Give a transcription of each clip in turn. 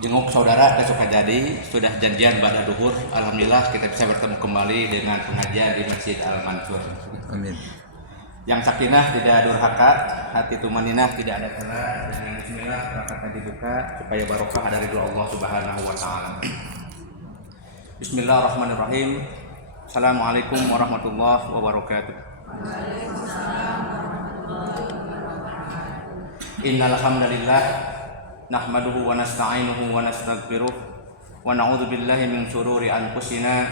Jenguk saudara ke Sukajadi, sudah janjian pada duhur. Alhamdulillah kita bisa bertemu kembali dengan pengajian di Masjid Al-Mansur. Amin. Yang sakinah tidak durhaka, hati tumaninah tidak ada celah. Dengan bismillah berangkat dibuka supaya barokah dari doa Allah Subhanahu wa taala. Bismillahirrahmanirrahim. Assalamualaikum warahmatullahi wabarakatuh. Innal hamdalillah nahmaduhu wa nasta'inuhu wa nastaghfiruh wa na'udzu billahi min shururi anfusina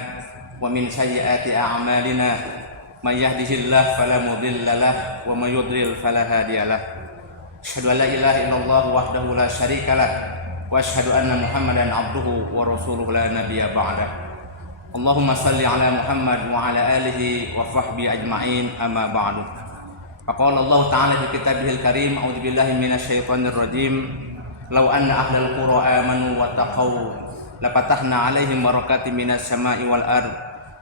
wa min sayyiati a'malina may yahdihillahu fala mudilla lahu wa may yudlil fala hadiyalah. Asyhadu an la ilaha illallah wahdahu la syarikalah wa asyhadu anna Muhammadan 'abduhu wa rasuluhu la nabiyya ba'dah. Allahumma shalli ala Muhammad wa ala alihi wa sahbihi ajma'in amma ba'du. Faqala Allah ta'ala fi kitabihil karim a'udzu billahi minasy syaithanir rajim. Lau anna ahlal qura amanu wa taqaw lafatahna 'alaihim barakatin minas sama'i wal ard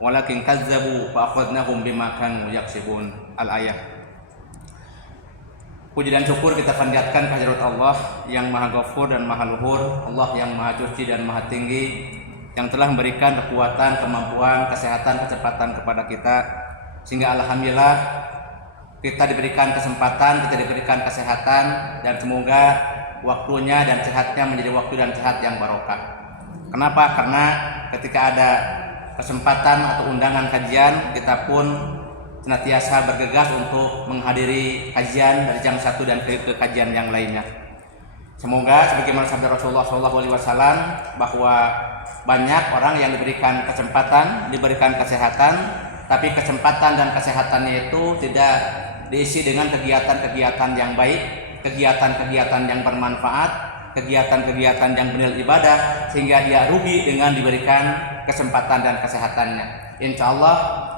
walakin kazzabu fa akhadnahum bima kanu yaksibun. Al-ayah. Puji dan syukur kita panjatkan kehadirat Allah yang Maha Ghafur dan Maha Luhur, Allah yang Maha Suci dan Maha Tinggi, yang telah memberikan kekuatan, kemampuan, kesehatan, kecepatan kepada kita, sehingga alhamdulillah kita diberikan kesempatan, kita diberikan kesehatan, dan semoga waktunya dan sehatnya menjadi waktu dan sehat yang barokah. Kenapa? Karena ketika ada kesempatan atau undangan kajian, kita pun senantiasa bergegas untuk menghadiri kajian dari jam 1 dan ke kajian yang lainnya. Semoga sebagaimana sabda Rasulullah SAW bahwa banyak orang yang diberikan kesempatan, diberikan kesehatan, tapi kesempatan dan kesehatannya itu tidak diisi dengan kegiatan-kegiatan yang baik, kegiatan-kegiatan yang bermanfaat, kegiatan-kegiatan yang bernilai ibadah, sehingga dia rugi dengan diberikan kesempatan dan kesehatannya. Insya Allah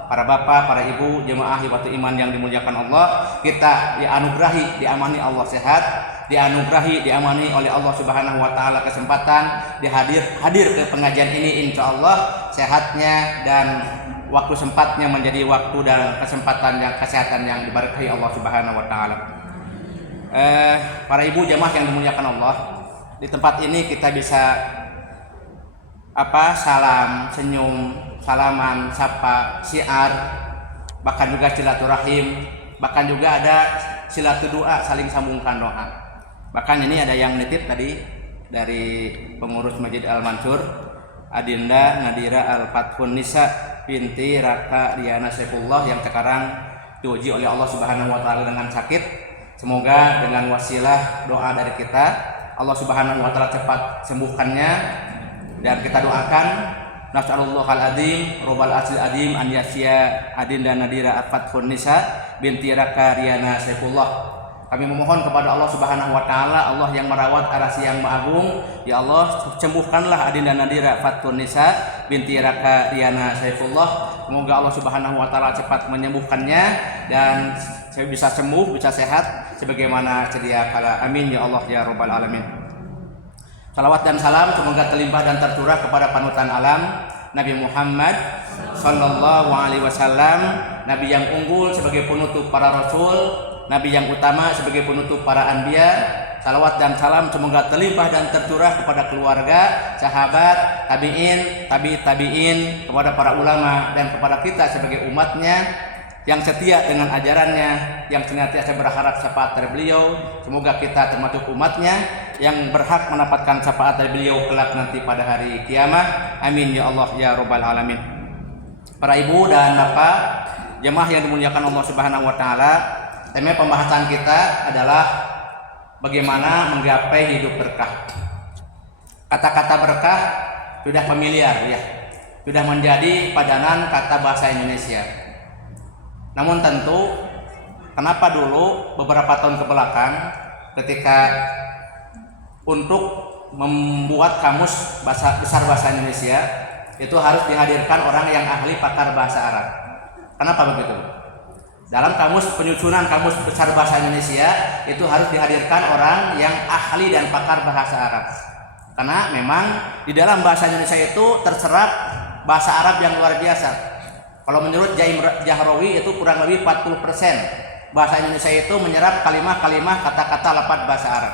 para bapak, para ibu, jemaah hibatul iman yang dimuliakan Allah, kita dianugerahi, diamani Allah sehat, dianugerahi, diamani oleh Allah Subhanahu wa taala kesempatan hadir ke pengajian ini. Insya Allah sehatnya dan waktu sempatnya menjadi waktu dan kesempatan yang kesehatan yang diberkahi Allah Subhanahu wa taala. Para ibu jemaah yang dimuliakan Allah, di tempat ini kita bisa salam, senyum, salaman, sapa, syiar, bahkan juga silaturahim, bahkan juga ada silatul doa, saling sambungkan doa. Bahkan ini ada yang nitip tadi dari pengurus Masjid Al-Mansur, Adinda Nadira Al-Fathun Nisa binti Raka Diana Saifullah yang sekarang diuji oleh Allah Subhanahu wa taala dengan sakit. Semoga dengan wasilah doa dari kita, Allah Subhanahu wa taala cepat sembuhkannya, dan kita doakan nas'alullahal azim rabbal arsyil azim an yasya Adinda Nadira Al-Fathun Nisa binti Raka Diana Saifullah. Kami memohon kepada Allah Subhanahu wa taala, Allah yang merawat arasy yang agung, ya Allah sembuhkanlah Adinda Nadira Fathun Nisa binti Raka Diana Saifullah. Semoga Allah Subhanahu wa taala cepat menyembuhkannya dan bisa sembuh, bisa sehat sebagaimana sedia kala. Amin ya Allah ya rabbal alamin. Salawat dan salam semoga terlimpah dan tercurah kepada panutan alam Nabi Muhammad sallallahu alaihi wasallam, nabi yang unggul sebagai penutup para rasul, nabi yang utama sebagai penutup para anbiya. Salawat dan salam semoga terlimpah dan tercurah kepada keluarga, sahabat, tabi'in, tabi'in, kepada para ulama dan kepada kita sebagai umatnya yang setia dengan ajarannya, yang senantiasa berharap syafaat dari beliau. Semoga kita termasuk umatnya yang berhak mendapatkan syafaat dari beliau kelak nanti pada hari kiamat. Amin ya Allah ya rabbal alamin. Para ibu dan bapak jemaah yang dimuliakan Allah Subhanahu wa taala, tema pembahasan kita adalah bagaimana menggapai hidup berkah. Kata-kata berkah sudah familiar ya, sudah menjadi padanan kata bahasa Indonesia. Namun tentu kenapa dulu beberapa tahun kebelakang ketika untuk membuat kamus besar bahasa Indonesia itu harus dihadirkan orang yang ahli pakar bahasa Arab. Kenapa begitu? Dalam kamus penyusunan kamus besar bahasa Indonesia itu harus dihadirkan orang yang ahli dan pakar bahasa Arab. Karena memang di dalam bahasa Indonesia itu terserap bahasa Arab yang luar biasa. Kalau menurut Jaim Jahrawi itu kurang lebih 40% bahasa Indonesia itu menyerap kalimah-kalimah kata-kata lafaz bahasa Arab.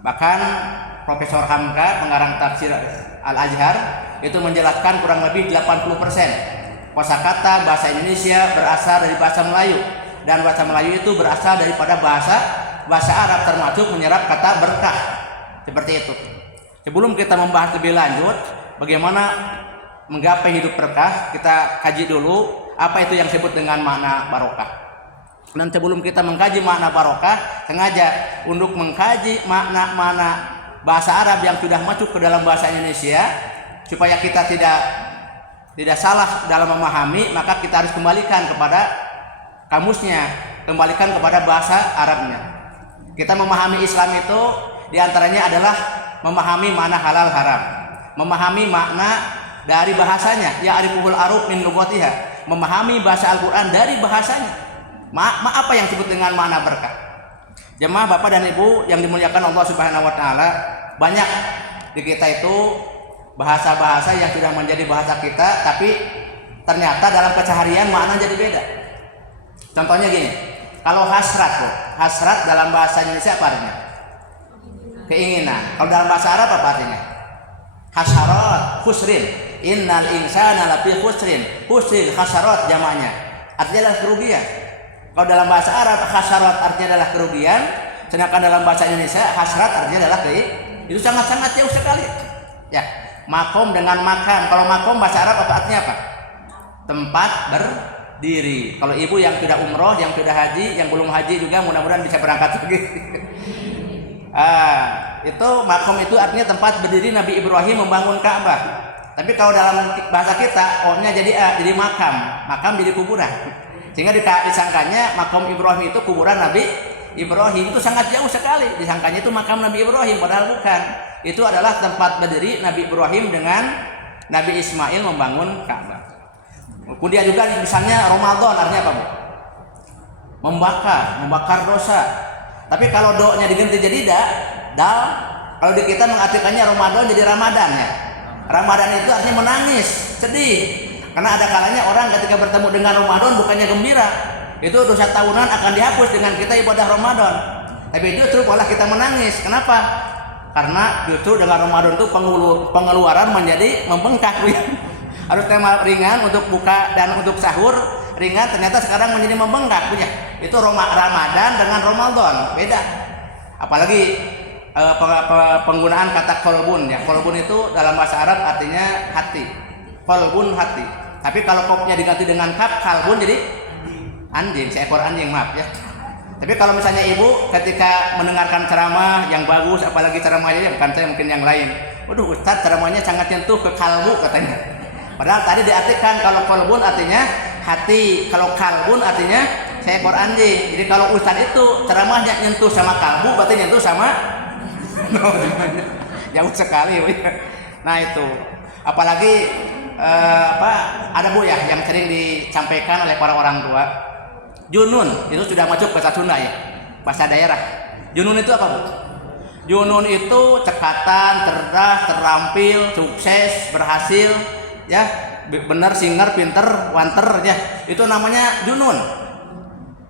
Bahkan Profesor Hamka, pengarang tafsir Al-Azhar, itu menjelaskan kurang lebih 80% kosakata bahasa Indonesia berasal dari bahasa Melayu, dan bahasa Melayu itu berasal daripada bahasa Arab, termasuk menyerap kata berkah. Seperti itu. Sebelum kita membahas lebih lanjut bagaimana menggapai hidup berkah, kita kaji dulu apa itu yang disebut dengan makna barokah. Dan sebelum kita mengkaji makna barokah, sengaja untuk mengkaji makna-makna bahasa Arab yang sudah masuk ke dalam bahasa Indonesia, supaya kita tidak salah dalam memahami, maka kita harus kembalikan kepada kamusnya, kembalikan kepada bahasa Arabnya. Kita memahami Islam itu diantaranya adalah memahami makna halal haram, memahami makna dari bahasanya, ya'rifuhul arab min lughatiha, memahami bahasa Al-Qur'an dari bahasanya. Apa yang disebut dengan makna berkah? Jemaah Bapak dan Ibu yang dimuliakan Allah Subhanahu wa taala, banyak di kita itu bahasa-bahasa yang sudah menjadi bahasa kita, tapi ternyata dalam keseharian makna jadi beda. Contohnya gini, kalau hasrat dalam bahasa Indonesia apa artinya? Keinginan. Kalau dalam bahasa Arab apa artinya? Hasyarat, khusrin. Innal insana lafi khusrin. Khusrin, hasyarat jamaknya. Artinya adalah kerugian. Kalau dalam bahasa Arab, hasyarat artinya adalah kerugian, sedangkan dalam bahasa Indonesia hasrat artinya adalah itu sangat-sangat jauh sekali. Ya, makom dengan makam. Kalau makom bahasa Arab apa artinya apa? Tempat berdiri. Kalau ibu yang sudah umroh, yang sudah haji, yang belum haji juga mudah-mudahan bisa berangkat lagi. Itu makom itu artinya tempat berdiri Nabi Ibrahim membangun Ka'bah. Tapi kalau dalam bahasa kita, O-nya jadi makam, makam jadi kuburan. Sehingga disangkanya makom Ibrahim itu kuburan Nabi Ibrahim. Itu sangat jauh sekali. Disangkanya itu makam Nabi Ibrahim, padahal bukan. Itu adalah tempat berdiri Nabi Ibrahim dengan Nabi Ismail membangun Ka'bah. Kemudian juga misalnya Ramadan artinya apa, Bu? Membakar dosa. Tapi kalau do-nya diganti jadi dal, kalau di kita mengartikannya Ramadan jadi Ramadan ya. Ramadan itu artinya menangis, sedih. Karena ada kalanya orang ketika bertemu dengan Ramadan bukannya gembira. Itu dosa tahunan akan dihapus dengan kita ibadah Ramadan. Tapi justru malah kita menangis. Kenapa? Karena justru dengan Ramadan itu pengeluaran menjadi membengkak. Harus tema ringan untuk buka dan untuk sahur ringan, ternyata sekarang menjadi membengkak punya. Itu Ramadan dengan Ramadan beda. Apalagi penggunaan kata kolbun ya. Kolbun itu dalam bahasa Arab artinya hati. Kolbun hati. Tapi kalau kopnya diganti dengan kap, kalbun jadi anjing, seekor anjing, maaf ya. Tapi kalau misalnya ibu ketika mendengarkan ceramah yang bagus, apalagi ceramahnya bukan saya mungkin yang lain, waduh Ustaz ceramahnya sangat nyentuh ke kalbu katanya. Padahal tadi diartikan kalau kolbun artinya hati, kalau kalbun artinya seekor anjing. Jadi kalau Ustaz itu ceramahnya nyentuh sama kalbu, berarti nyentuh sama jauh sekali. Nah itu apalagi ada Bu ya yang sering disampaikan oleh para orang tua, junun itu sudah masuk bahasa Sunda ya, bahasa daerah. Junun itu apa, Bu? Junun itu cekatan, cerdas, terampil, sukses, berhasil ya, benar, singer, pinter, wanter ya, itu namanya junun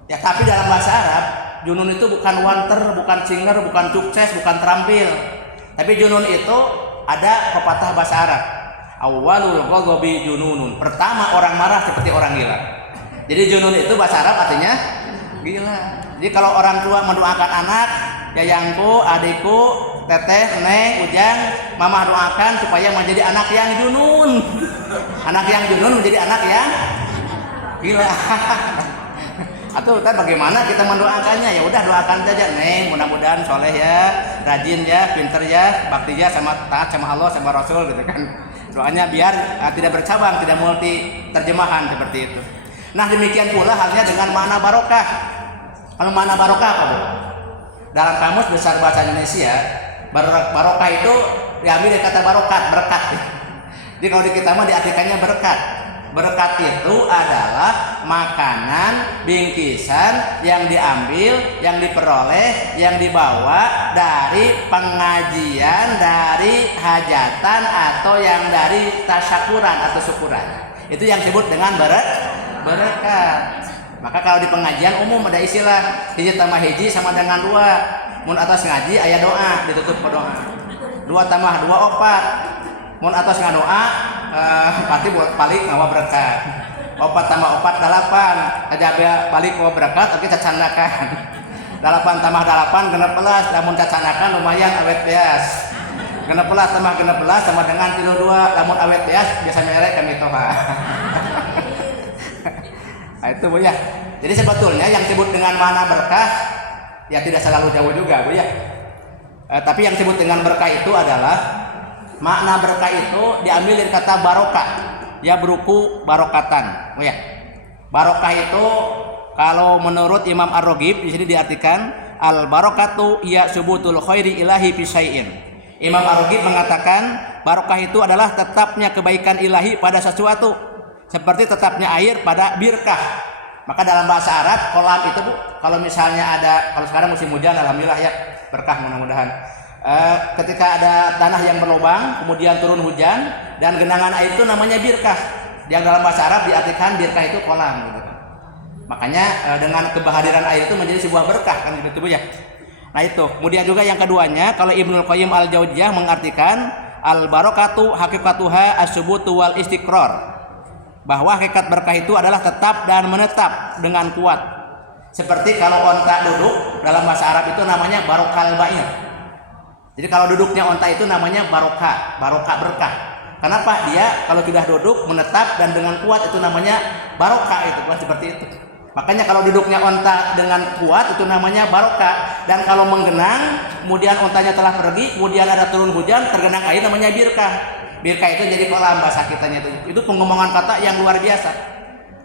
ya. Tapi dalam bahasa Arab junun itu bukan wanter, bukan singer, bukan sukses, bukan terampil. Tapi junun itu ada pepatah bahasa Arab, awalul ghadabi jununun, pertama orang marah seperti orang gila. Jadi junun itu bahasa Arab artinya gila. Jadi kalau orang tua mendoakan anak, yayangku, adikku, teteh, neng, ujang, mamah doakan supaya menjadi anak yang junun. Anak yang junun menjadi anak yang gila. Atau kan bagaimana kita mendoakannya? Ya udah doakan saja, neng, mudah-mudahan soleh ya, rajin ya, pinter ya, bakti ya, sama taat sama Allah sama Rasul gitu kan. Doanya biar tidak bercabang, tidak multi terjemahan seperti itu. Nah demikian pula halnya dengan makna barokah. Kalau makna barokah apa, Bu? Dalam kamus besar bahasa Indonesia, barokah itu diambil dari kata barokat, berkat. Jadi kalau di kita mah diartikannya berkat. Berkat itu adalah makanan, bingkisan yang diambil, yang diperoleh, yang dibawa dari pengajian, dari hajatan atau yang dari tasyakuran atau syukuran. Itu yang disebut dengan berkat. Maka kalau di pengajian umum ada istilah hiji tambah hiji sama dengan 2. Mun atas ngaji aya doa, ditutup ke doa. 2 tambah 2 opat. Mun atos ngadoa pasti buat balik ngawa berkah. 4 tambah 4 8. Aja balik ngawa berkat tapi cacandakan. 8 tambah 8 16. Lamun cacandakan lumayan awet beas. 16 tambah 16 sama dengan 32. Lamun awet beas biasa merek kami toha. Nah itu Bu ya. Jadi sebetulnya yang disebut dengan makna berkah ya tidak selalu jauh juga Bu ya. Tapi yang disebut dengan berkah itu adalah makna berkah itu diambil dari kata barokah. Ya beruku barokatan. Bu ya. Barokah itu kalau menurut Imam Ar-Raghib di sini diartikan al barokatu ya subutul khairi ilahi fi syai'in. Imam Ar-Raghib mengatakan barokah itu adalah tetapnya kebaikan ilahi pada sesuatu, seperti tetapnya air pada birkah. Maka dalam bahasa Arab kolam itu Bu, kalau misalnya ada, kalau sekarang musim hujan alhamdulillah ya berkah mudah-mudahan. Ketika ada tanah yang berlubang kemudian turun hujan dan genangan air itu namanya birkah. Yang dalam bahasa Arab diartikan birkah itu kolam gitu. Makanya dengan kehadiran air itu menjadi sebuah berkah kan gitu Bu ya. Nah itu. Kemudian juga yang keduanya kalau Ibnul Qayyim Al-Jauziyah mengartikan al barokatu hakikatuha as-subutu wal istiqrar. Bahwa hakikat berkah itu adalah tetap dan menetap dengan kuat. Seperti kalau onta duduk dalam bahasa Arab itu namanya barokal ba'ir. Jadi kalau duduknya onta itu namanya barokah berkah. Kenapa? Dia kalau sudah duduk menetap dan dengan kuat itu namanya barokah itu bukan seperti itu. Makanya kalau duduknya onta dengan kuat itu namanya barokah. Dan kalau menggenang kemudian ontanya telah pergi kemudian ada turun hujan tergenang air namanya birkah. Birkah itu jadi kolam bahasa kitanya itu pengomongan kata yang luar biasa.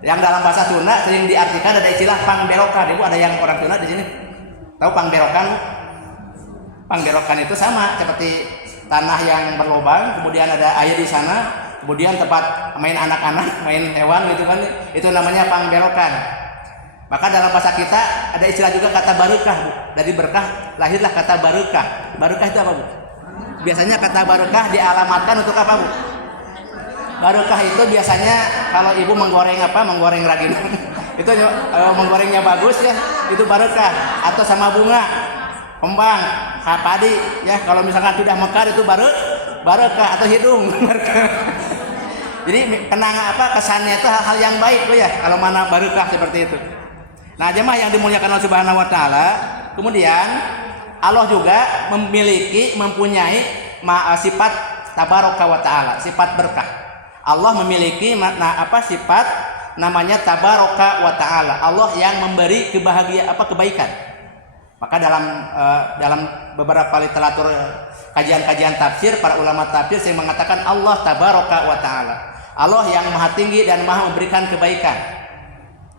Yang dalam bahasa Sunda sering diartikan ada istilah pangberokan. Ibu ada yang orang Sunda di sini tahu pangberokan? Pangberokan itu sama seperti tanah yang berlubang, kemudian ada air di sana, kemudian tempat main anak-anak, main hewan gitu kan, itu namanya pangberokan. Maka dalam bahasa kita ada istilah juga kata barokah Bu. Dari berkah lahirlah kata barokah. Barokah itu apa Bu? Biasanya kata barokah dialamatkan untuk apa Bu? Barokah itu biasanya kalau ibu menggoreng menggoreng ragin itu menggorengnya bagus ya, itu barokah. Atau sama bunga, kembang, padi ya, kalau misalkan sudah mekar itu barokah atau hidung. Jadi kenang kesannya itu hal-hal yang baik Bu ya, kalau mana barokah seperti itu. Nah jemaah yang dimuliakan Allah Subhanahu wa taala, kemudian Allah juga mempunyai sifat tabaraka wa ta'ala, sifat berkah. Allah memiliki sifat namanya tabaraka wa ta'ala. Allah yang memberi kebaikan. Maka dalam beberapa literatur kajian-kajian tafsir, para ulama tafsir yang mengatakan Allah tabaraka wa ta'ala. Allah yang maha tinggi dan maha memberikan kebaikan.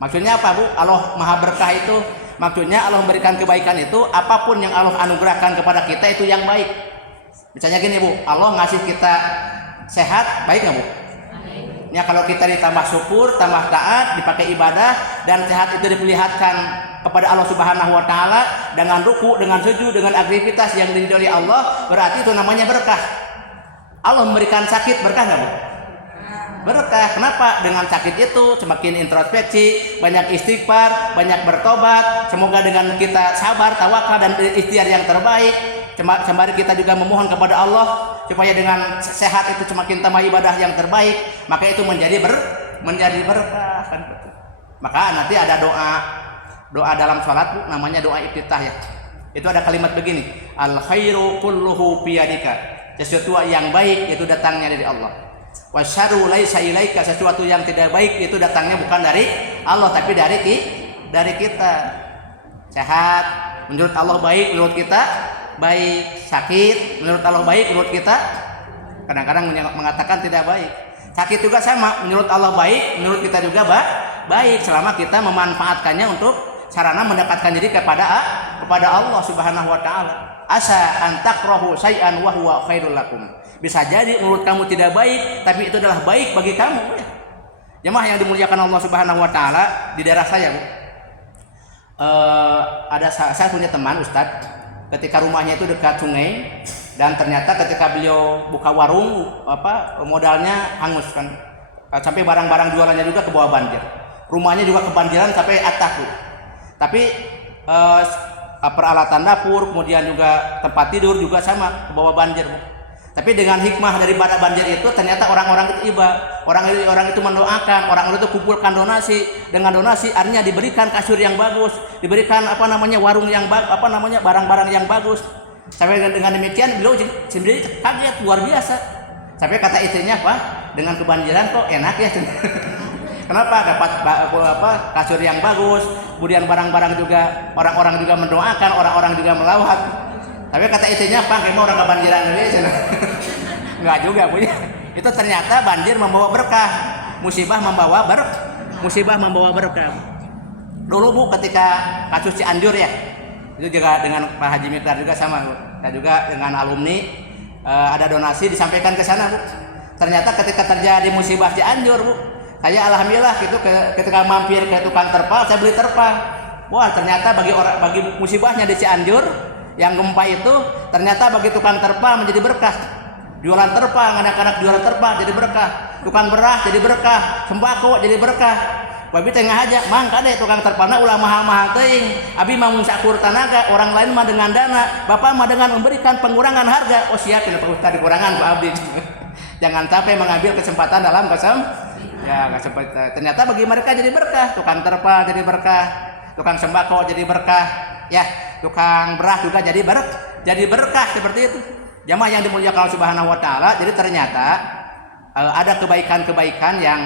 Maksudnya apa Bu? Allah maha berkah itu maksudnya Allah memberikan kebaikan itu apapun yang Allah anugerahkan kepada kita itu yang baik. Misalnya gini Bu, Allah ngasih kita sehat, baik nggak Bu? Ya kalau kita ditambah syukur, tambah taat, dipakai ibadah dan sehat itu diperlihatkan kepada Allah Subhanahu wa taala dengan ruku, dengan sujud, dengan aktivitas yang diridhoi Allah, berarti itu namanya berkah. Allah memberikan sakit, berkah nggak Bu? Berkah. Kenapa? Dengan sakit itu semakin introspeksi, banyak istighfar, banyak bertobat. Semoga dengan kita sabar, tawakal dan ikhtiar yang terbaik, sembari kita juga memohon kepada Allah supaya dengan sehat itu semakin tambah ibadah yang terbaik, maka itu menjadi berkah kan. Maka nanti ada doa dalam salat Bu, namanya doa iftitah ya. Itu ada kalimat begini, al khairu kulluhu biyadika. Sesuatu yang baik itu datangnya dari Allah. Wasyarru laisa ilaika, sesuatu yang tidak baik itu datangnya bukan dari Allah tapi dari kita. Sehat menurut Allah baik, menurut kita baik. Sakit menurut Allah baik, menurut kita kadang-kadang mengatakan tidak baik. Sakit juga sama, menurut Allah baik, menurut kita juga baik selama kita memanfaatkannya untuk sarana mendekatkan diri kepada Allah Subhanahu wa taala. Asa an takrahu syai'an wa huwa khairul lakum. Bisa jadi menurut kamu tidak baik, tapi itu adalah baik bagi kamu. Jemaah yang dimuliakan Allah Subhanahu wa taala, di daerah saya, Bu. Saya punya teman Ustadz, ketika rumahnya itu dekat sungai dan ternyata ketika beliau buka warung modalnya hangus kan. Sampai barang-barang jualannya juga ke bawah banjir. Rumahnya juga kebanjiran sampai atap, Bu. Tapi peralatan dapur, kemudian juga tempat tidur juga sama ke bawah banjir, Bu. Tapi dengan hikmah daripada banjir itu ternyata orang-orang itu iba, orang itu mendoakan, orang itu kumpulkan donasi, dengan donasi artinya diberikan kasur yang bagus, diberikan warung yang barang-barang yang bagus. Sampai dengan demikian beliau sendiri kaget luar biasa. Sampai kata istrinya, "Pak, dengan kebanjiran kok enak ya." Kenapa? Dapat kasur yang bagus, kemudian barang-barang juga, orang-orang juga mendoakan, orang-orang juga melawat. Tapi kata istrinya, "Pak, kamu orang kebanjiran ini." Enggak juga, Bu. Itu ternyata banjir membawa berkah, musibah membawa berkah. Dulu, Bu, ketika kasus Cianjur ya, itu juga dengan Pak Haji Mikdar juga sama, Bu. Saya juga dengan alumni ada donasi disampaikan ke sana, Bu. Ternyata ketika terjadi musibah Cianjur, Bu, saya alhamdulillah gitu ketika mampir ke tukang terpal, saya beli terpal. Wah, ternyata bagi musibahnya di Cianjur yang gempa itu, ternyata bagi tukang terpal menjadi berkah. Jualan terpal, anak-anak jualan terpal jadi berkah. Tukang beras jadi berkah, sembako jadi berkah. Babi tengah aja, mangka deh tukang terpalna ulah mahal-mahal teuing. Abi mah mun sakur tanaga, orang lain mah dengan dana, Bapak mah dengan memberikan pengurangan harga. Oh siap, kenapa Ustaz dikurangan Pak Abdi. Jangan sampai mengambil kesempatan dalam kesempatan. Ternyata bagi mereka jadi berkah, tukang terpal jadi berkah, tukang sembako jadi berkah, ya, tukang beras juga jadi berkah seperti itu. Jamaah yang dimuliakan Allah Subhanahu wa taala, jadi ternyata ada kebaikan-kebaikan yang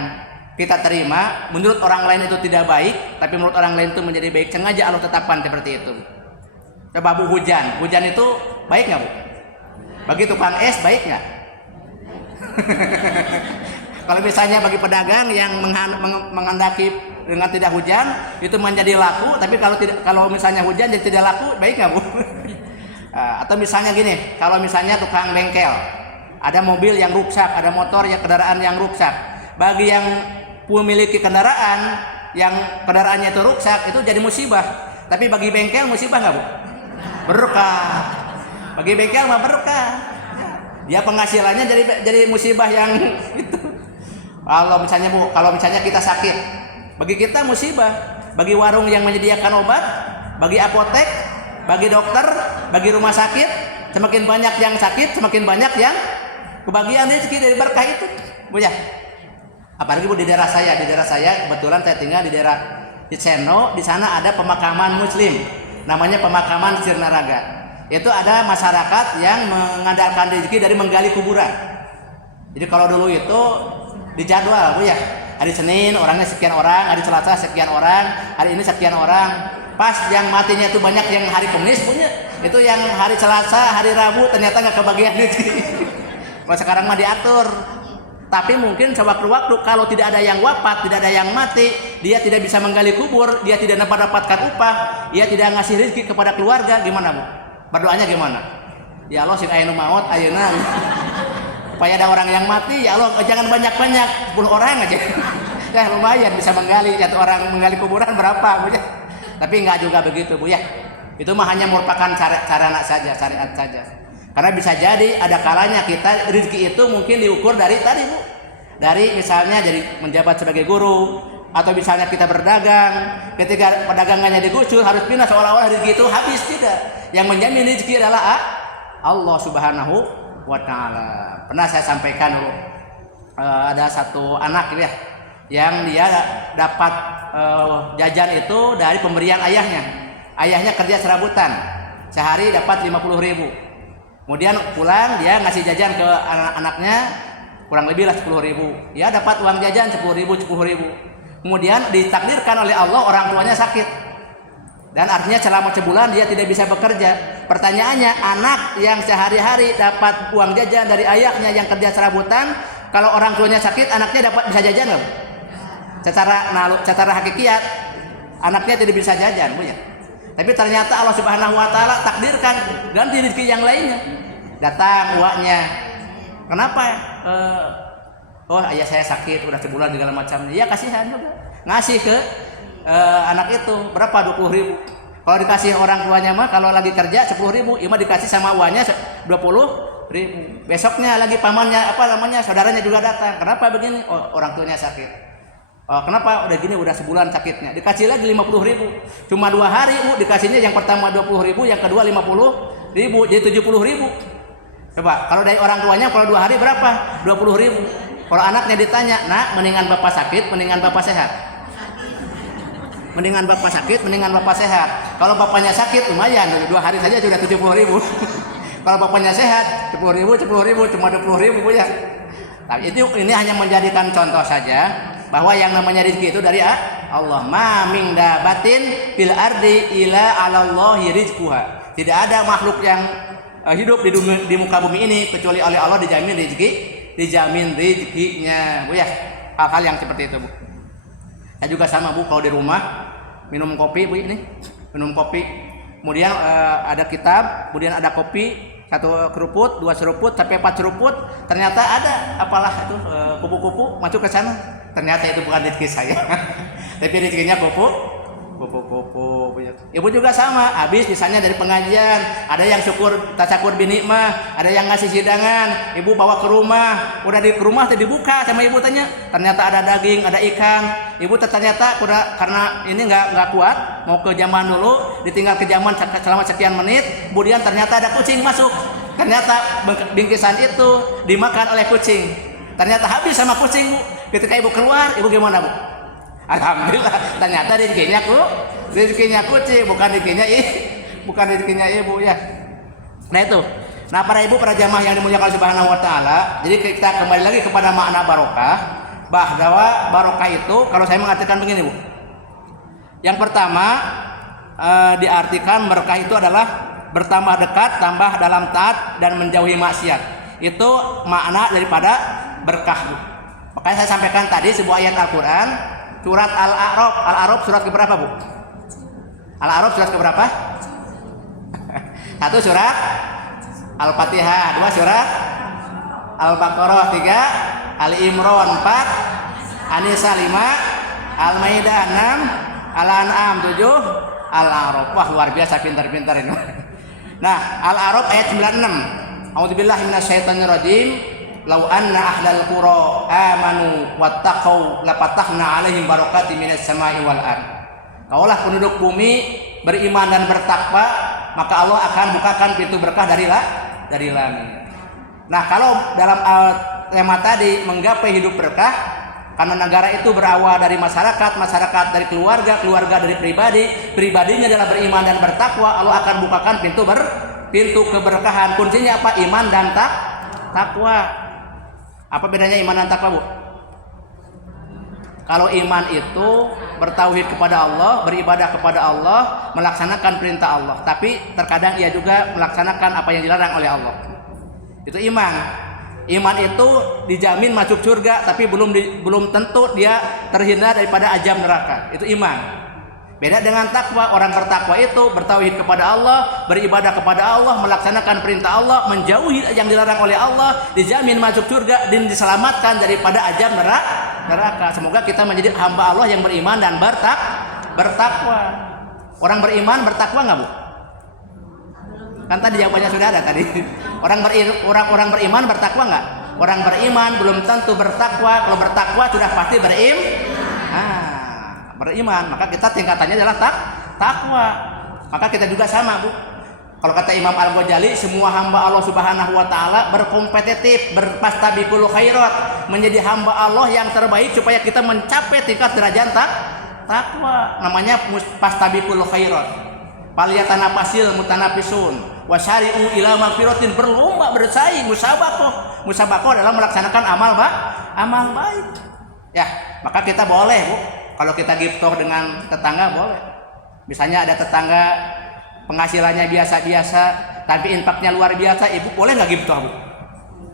kita terima, menurut orang lain itu tidak baik, tapi menurut orang lain itu menjadi baik. Sengaja Allah tetapkan seperti itu. Coba Bu, hujan itu baik nggak, Bu? Bagi tukang es baik nggak? Kalau misalnya bagi pedagang yang menghendaki dengan tidak hujan itu menjadi laku, tapi kalau misalnya hujan jadi tidak laku, baik nggak, Bu? Atau misalnya gini, kalau misalnya tukang bengkel, ada mobil yang rusak, ada motor yang kendaraan yang rusak, bagi yang memiliki kendaraan yang kendaraannya itu rusak itu jadi musibah, tapi bagi bengkel musibah nggak, Bu? Berkah. Bagi bengkel mah berkah, dia penghasilannya jadi musibah yang itu. Kalau misalnya kita sakit, bagi kita musibah. Bagi warung yang menyediakan obat, bagi apotek, bagi dokter, bagi rumah sakit, semakin banyak yang sakit, semakin banyak yang kebagian rezeki dari berkah itu, Bu ya. Apalagi Bu di daerah saya kebetulan saya tinggal di daerah Ciceno, di sana ada pemakaman Muslim, namanya pemakaman Sirnaraga. Itu ada masyarakat yang mengandalkan rezeki dari menggali kuburan. Jadi kalau dulu itu dijadwal, Bu ya. Hari Senin orangnya sekian orang, hari Selasa sekian orang, hari ini sekian orang. Pas yang matinya itu banyak yang hari Kamis punya, itu yang hari Selasa, hari Rabu ternyata nggak kebagian rezeki. Kalau sekarang mah diatur. Tapi mungkin sewaktu-waktu kalau tidak ada yang wafat, tidak ada yang mati, dia tidak bisa menggali kubur, dia tidak mendapatkan upah, dia tidak ngasih rezeki kepada keluarga, gimana, Bu? Berdoanya gimana? Ya Allah, sing aya nu maot ayeuna. Supaya ada orang yang mati, ya Allah jangan banyak-banyak, 10 orang aja. Ya lumayan bisa menggali, satu orang menggali kuburan berapa, Bu ya? Tapi enggak juga begitu, Bu ya. Itu mah hanya merupakan sarana saja, syariat saja. Karena bisa jadi ada kalanya kita rezeki itu mungkin diukur dari tadi, Bu. Dari misalnya jadi menjabat sebagai guru, atau misalnya kita berdagang, ketika perdagangannya digusur harus pindah seolah-olah rezeki itu habis, tidak. Yang menjamin rezeki adalah Allah Subhanahu wa taala. Pernah saya sampaikan, Bu, ada satu anak ya yang dia dapat jajan itu dari pemberian ayahnya. Ayahnya kerja serabutan, sehari dapat 50.000. Kemudian pulang dia ngasih jajan ke anak-anaknya kurang lebih lah 10.000. Ya dapat uang jajan 10.000. Kemudian ditakdirkan oleh Allah orang tuanya sakit. Dan artinya selama sebulan dia tidak bisa bekerja. Pertanyaannya, anak yang sehari-hari dapat uang jajan dari ayahnya yang kerja serabutan, kalau orang tuanya sakit, anaknya bisa jajan nggak? Secara hakikiat, anaknya tidak bisa jajan, Bu ya. Tapi ternyata Allah Subhanahu wa taala takdirkan ganti rezeki yang lainnya. Datang uaknya. Kenapa? Oh ayah saya sakit udah sebulan segala macam. Ya kasihan juga. Ngasih ke anak itu berapa? 20.000. Kalau dikasih orang tuanya mah kalau lagi kerja 10.000, ya mah dikasih sama uangnya 20.000. Besoknya lagi pamannya saudaranya juga datang. Kenapa begini? Oh orang tuanya sakit. Oh, kenapa udah gini udah sebulan sakitnya? Dikasih lagi 50.000. Cuma 2 hari, Bu, dikasihnya yang pertama 20.000, yang kedua 50.000, jadi 70.000. Coba kalau dari orang tuanya kalau 2 hari berapa? 20.000. Kalau anaknya ditanya, nak mendingan bapak sakit, mendingan bapak sehat? Mendingan bapak sakit, mendingan bapak sehat. Kalau bapaknya sakit lumayan, 2 hari saja sudah 70.000. Kalau bapaknya sehat, 10.000, cuma 20.000 ya. Tapi ini hanya menjadikan contoh saja bahwa yang namanya rezeki itu dari Allah. Ma min dabatin fil ardi ila 'alallahi rizquha. Tidak ada makhluk yang hidup di muka bumi ini kecuali oleh Allah dijamin rezekinya, Bu ya. Hal-hal yang seperti itu, Bu. Saya juga sama, Bu, kalau di rumah minum kopi, Bu, ini. Minum kopi. Kemudian ada kitab, kemudian ada kopi, 1 keruput, 2 seruput, sampai 4 seruput, ternyata ada apalah itu kupu-kupu masuk ke sana. Ternyata itu bukan rezeki saya. Tapi rezekinya kupu-kupu. Ibu juga sama, habis misalnya dari pengajian, ada yang tasakur binikmah, ada yang ngasih hidangan, ibu bawa ke rumah, udah di rumah dibuka sama ibu tanya, ternyata ada daging, ada ikan. Ibu ternyata karena ini nggak kuat, mau ke zaman dulu, ditinggal ke zaman selama sekian menit, kemudian ternyata ada kucing masuk. Ternyata bingkisan itu dimakan oleh kucing. Ternyata habis sama kucing, Bu. Ketika ibu keluar, ibu gimana, Bu? Alhamdulillah, ternyata rezekinya kucing, bukan rezekinya ibu ya. Nah itu. Nah para ibu, para jamaah yang dimuliakan Subhanahu wa taala, jadi kita kembali lagi kepada makna barokah, bahwa barokah itu kalau saya mengartikan begini, Bu. Yang pertama diartikan berkah itu adalah bertambah dekat, tambah dalam taat dan menjauhi maksiat. Itu makna daripada berkah, Bu. Makanya saya sampaikan tadi sebuah ayat Al-Qur'an surat Al-A'raf. Al-A'raf surat keberapa, Bu? Al-A'raf surat keberapa? 1 surat Al-Fatihah, 2 surat Al-Baqarah, 3 Ali Imran, 4 An-Nisa, 5 Al-Maidah, 6 Al-An'am, 7 Al-A'raf. Wah, luar biasa pintar-pintar ini. Nah, Al-A'raf ayat 96. A'udzubillahi minasyaitonirrajim. Lau anna ahlal qura amanu wattaqau lapatahna alaihim barakatin minas sama'i wal ard. Kaulah penduduk bumi beriman dan bertakwa, maka Allah akan bukakan pintu berkah dari langit. Nah, kalau dalam tema tadi menggapai hidup berkah, karena negara itu berawal dari masyarakat dari keluarga dari pribadinya adalah beriman dan bertakwa, Allah akan bukakan pintu keberkahan. Kuncinya apa? Iman dan takwa. Apa bedanya iman dan takwa, Bu? Kalau iman itu bertauhid kepada Allah, beribadah kepada Allah, melaksanakan perintah Allah, tapi terkadang ia juga melaksanakan apa yang dilarang oleh Allah. Itu iman. Iman itu dijamin masuk surga, tapi belum tentu dia terhindar daripada azab neraka. Itu iman. Beda dengan takwa. Orang bertakwa itu bertauhid kepada Allah, beribadah kepada Allah, melaksanakan perintah Allah, menjauhi yang dilarang oleh Allah, dijamin masuk surga dan diselamatkan daripada azab neraka. Semoga kita menjadi hamba Allah yang beriman dan bertakwa. Orang beriman bertakwa nggak, Bu? Kan tadi jawabannya sudah ada tadi. Orang beriman bertakwa nggak? Orang beriman belum tentu bertakwa. Kalau bertakwa sudah pasti beriman, maka kita tingkatannya adalah takwa. Maka kita juga sama, Bu. Kalau kata Imam Al-Ghazali, semua hamba Allah Subhanahu wa taala berkompetitif, berfastabiqul khairat, menjadi hamba Allah yang terbaik supaya kita mencapai tingkat derajat takwa. Namanya fastabiqul khairat. Falyatanafasil mutanafisun wasyari'u ila magfiratin, berlomba bersaing, musabaqah. Musabaqah adalah melaksanakan amal baik. Ya, maka kita boleh, Bu. Kalau kita giftoh dengan tetangga boleh. Misalnya ada tetangga penghasilannya biasa-biasa, tapi infaknya luar biasa, ibu boleh nggak giftoh, Bu?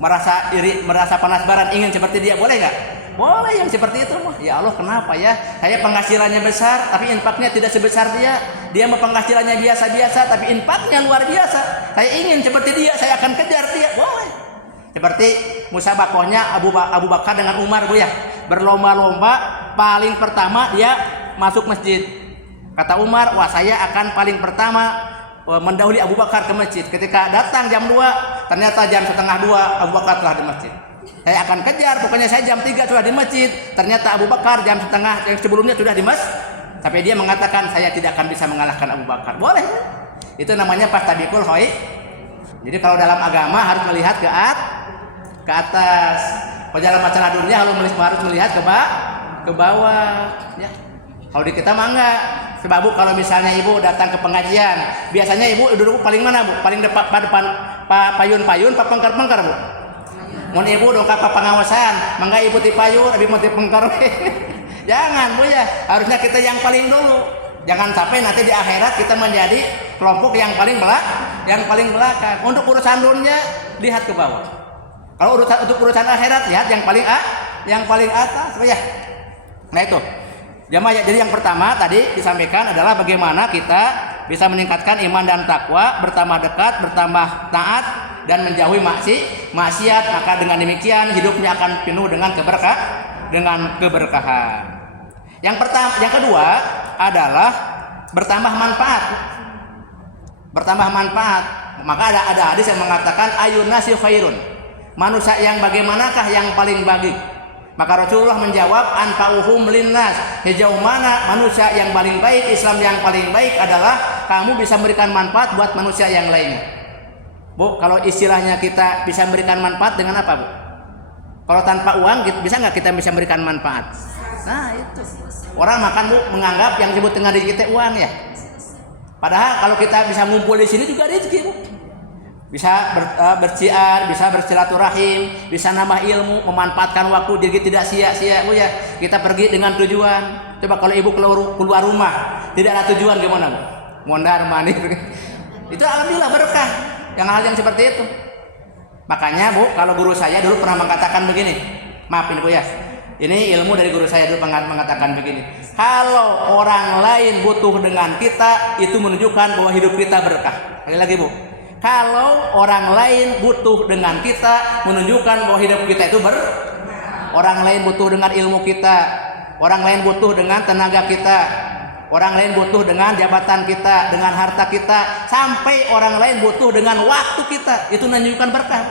Merasa iri, merasa penasaran, ingin seperti dia, boleh nggak? Boleh yang seperti itu, mah. Ya Allah, kenapa ya? Saya penghasilannya besar, tapi infaknya tidak sebesar dia. Dia mau penghasilannya biasa-biasa, tapi infaknya luar biasa. Saya ingin seperti dia, saya akan kejar dia, boleh. Seperti musabaqahnya Abu Bakar dengan Umar, Bu ya. Berlomba-lomba, paling pertama dia masuk masjid. Kata Umar, wah saya akan paling pertama mendahului Abu Bakar ke masjid. Ketika datang jam 2, ternyata jam setengah 2 Abu Bakar telah di masjid. Saya akan kejar, pokoknya saya jam 3 sudah di masjid. Ternyata Abu Bakar jam setengah yang sebelumnya sudah di masjid. Sampai dia mengatakan, saya tidak akan bisa mengalahkan Abu Bakar. Boleh. Itu namanya fastabiqul Jadi kalau dalam agama harus melihat ke atas. Kalau dalam masalah dunia harus melihat ke bawah. Ya. Kalau di kita mah enggak. Sebab Bu, kalau misalnya Ibu datang ke pengajian, biasanya Ibu duduk paling mana Bu? Paling depan payun-payun, pengker-pengker Bu? Mun Ibu dongkap ke pengawasan, mangga Ibu ti payun, abi mau ti pengker. Jangan Bu ya, harusnya kita yang paling dulu. Jangan sampai nanti di akhirat kita menjadi kelompok yang paling belakang. Untuk urusan dunia lihat ke bawah. Kalau untuk urusan akhirat lihat yang paling atas, ya. Nah itu. Jadi yang pertama tadi disampaikan adalah bagaimana kita bisa meningkatkan iman dan takwa, bertambah dekat, bertambah taat, dan menjauhi maksiat. Maka dengan demikian hidupnya akan penuh dengan keberkahan. Yang kedua adalah bertambah manfaat. Maka ada hadis yang mengatakan ayun nasi khairun. Manusia yang bagaimanakah yang paling baik? Maka Rasulullah menjawab anfa'uhum linnas. Sejauh mana manusia yang paling baik, Islam yang paling baik adalah kamu bisa memberikan manfaat buat manusia yang lainnya. Bu, kalau istilahnya kita bisa memberikan manfaat dengan apa, Bu? Kalau tanpa uang bisa nggak kita bisa memberikan manfaat? Nah itu. Orang makan Bu menganggap yang disebut dengan rezeki kita uang ya. Padahal kalau kita bisa ngumpul di sini juga rezeki Bu. Bisa bersiar, bisa bersilaturahim, bisa nambah ilmu, memanfaatkan waktu jadi tidak sia-sia Bu ya. Kita pergi dengan tujuan. Coba kalau Ibu keluar rumah tidak ada tujuan gimana Bu? Mondar mandir. Itu alhamdulillah berkah. Yang hal yang seperti itu. Makanya Bu, kalau guru saya dulu pernah mengatakan begini. Maafin Bu ya. Ini ilmu dari guru saya dulu mengatakan begini. Kalau orang lain butuh dengan kita, itu menunjukkan bahwa hidup kita berkah. Sekali lagi Bu. Kalau orang lain butuh dengan kita, menunjukkan bahwa hidup kita itu orang lain butuh dengan ilmu kita, orang lain butuh dengan tenaga kita, orang lain butuh dengan jabatan kita, dengan harta kita, sampai orang lain butuh dengan waktu kita. Itu menunjukkan berkah.